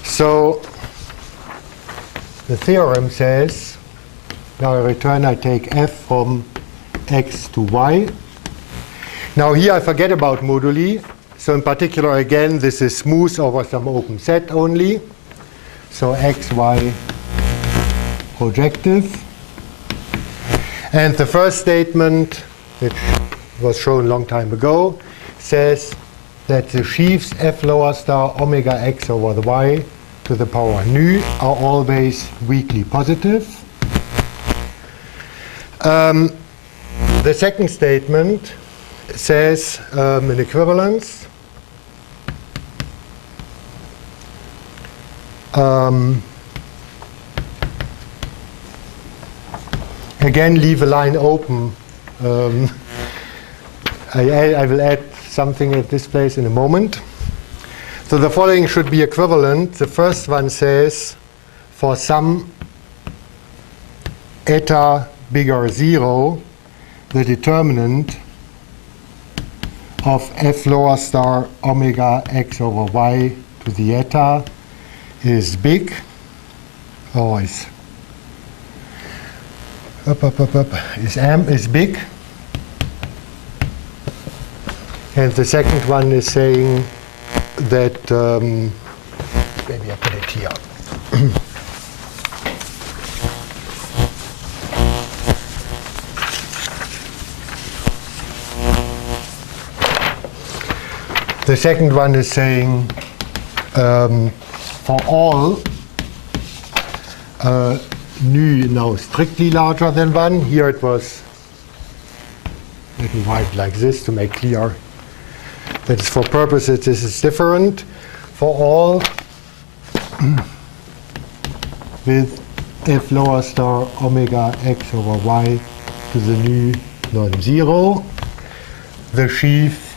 So the theorem says, now in return I take f from x to y. Now here I forget about moduli. So in particular, again, this is smooth over some open set only. So x, y, projective. And the first statement, which was shown a long time ago, says that the sheaves f lower star omega x over the y to the power nu are always weakly positive. The second statement says an equivalence. Again, leave a line open. I will add something at this place in a moment. So the following should be equivalent. The first one says for some eta bigger 0, the determinant of f lower star omega x over y to the eta is big, always is big. And the second one is saying that, maybe I put it here. The second one is saying for all nu now strictly larger than 1. Here it was, let me write like this to make clear that for purposes this is different. For all with f lower star omega x over y to the nu non-zero, the sheaf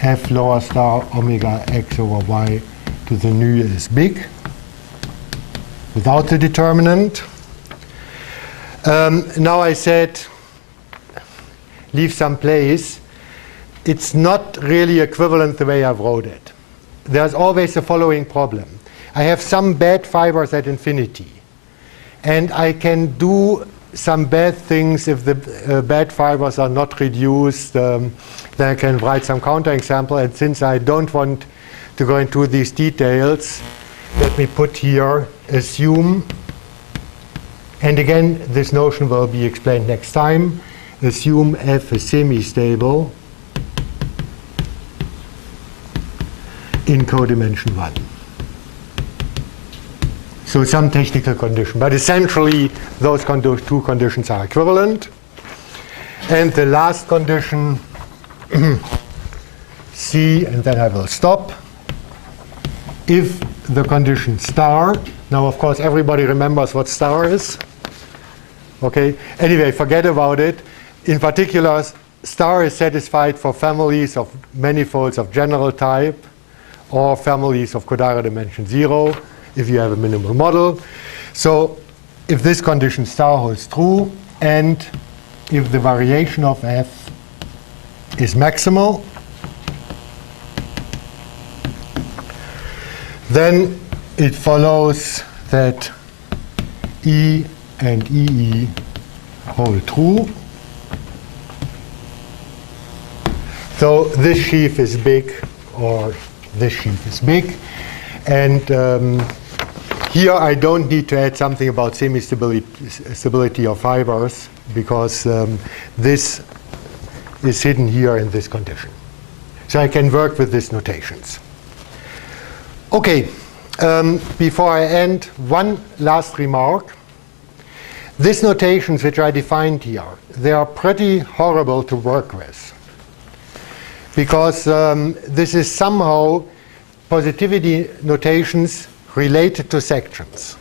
f lower star omega x over y to the nu is big, without the determinant. Now I said, leave some place. It's not really equivalent the way I wrote it. There's always the following problem. I have some bad fibers at infinity. And I can do some bad things if the bad fibers are not reduced. Then I can write some counterexample. And since I don't want to go into these details, let me put here, assume And again, this notion will be explained next time. Assume F is semi-stable in codimension 1. So some technical condition, but essentially those two conditions are equivalent. And the last condition, C, and then I will stop. If the condition star, now of course everybody remembers what star is. Okay, anyway, forget about it. In particular, star is satisfied for families of manifolds of general type or families of Kodaira dimension 0 if you have a minimal model. So if this condition star holds true and if the variation of F is maximal, then it follows that E and EE hold true. So this sheaf is big, or this sheaf is big. And here I don't need to add something about semi-stability of fibers, because this is hidden here in this condition. So I can work with these notations. Okay, before I end, one last remark. These notations which I defined here, they are pretty horrible to work with, because this is somehow positivity notations related to sections.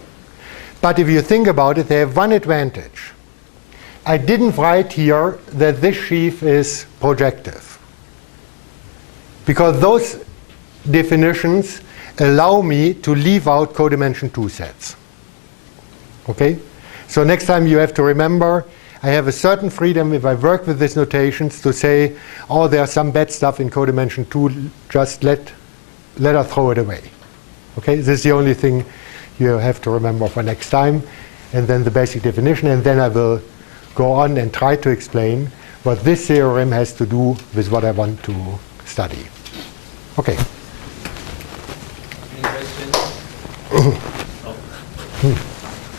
But if you think about it, they have one advantage. I didn't write here that this sheaf is projective, because those definitions allow me to leave out codimension 2 sets. Okay? So next time you have to remember, I have a certain freedom if I work with these notations to say, oh, there's some bad stuff in codimension 2, just let us throw it away. Okay? This is the only thing you have to remember for next time. And then the basic definition, and then I will go on and try to explain what this theorem has to do with what I want to study. Okay. Any questions?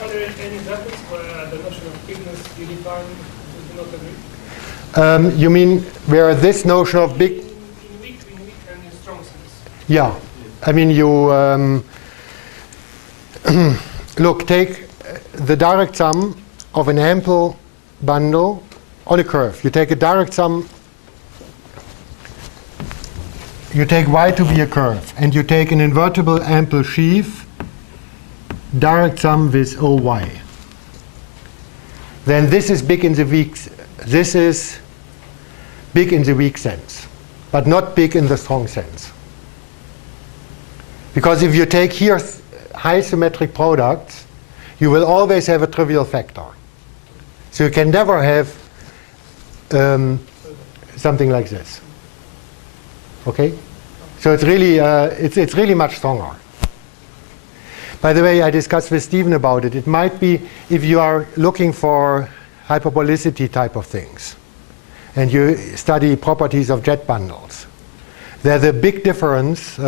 Are there any examples where the notion of bigness you define do not agree? You mean where this notion of big... In weak and in strong sense. Yeah. I mean, you... look, take the direct sum of an ample bundle on a curve. You take a direct sum, you take Y to be a curve, and you take an invertible ample sheaf, direct sum with OY. Then this is big in the weak, this is big in the weak sense, but not big in the strong sense. Because if you take here high symmetric products, you will always have a trivial factor. So you can never have something like this. Okay? So it's really, it's really much stronger. By the way, I discussed with Stephen about it. It might be if you are looking for hyperbolicity type of things, and you study properties of jet bundles. There's a big difference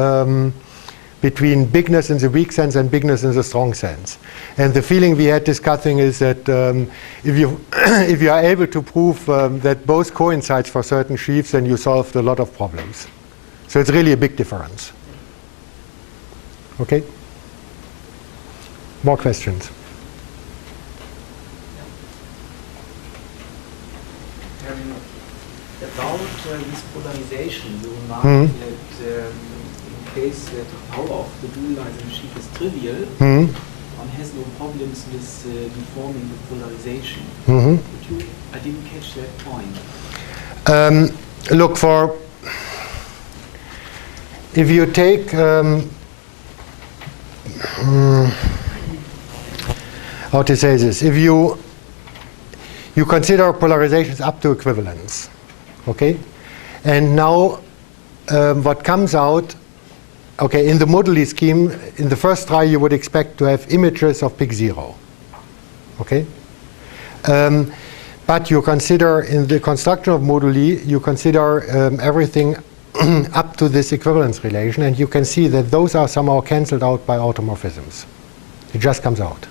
between bigness in the weak sense and bigness in the strong sense. And the feeling we had discussing is that if you are able to prove that both coincides for certain sheaves, then you solved a lot of problems. So it's really a big difference. Okay? More questions? About this polarization, you remarked that in case that the power of the dualizing sheaf is trivial, one has no problems with deforming the polarization. I didn't catch that point. Look, for if you take how to say this, if you consider polarizations up to equivalence, okay, and now what comes out, okay, in the moduli scheme, in the first try you would expect to have images of pig 0, okay, but you consider in the construction of moduli, you consider everything up to this equivalence relation, and you can see that those are somehow cancelled out by automorphisms. It just comes out.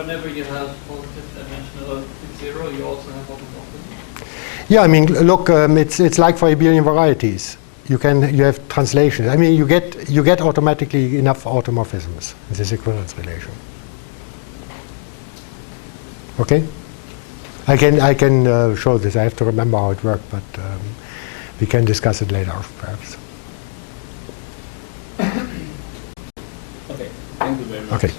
whenever you have positive dimensional zero, you also have automorphism? Yeah, I mean, look, it's like for abelian varieties. You have translations. I mean, you get automatically enough automorphisms in this equivalence relation. Okay, I can show this. I have to remember how it worked, but we can discuss it later, perhaps. Okay, thank you very much. Okay.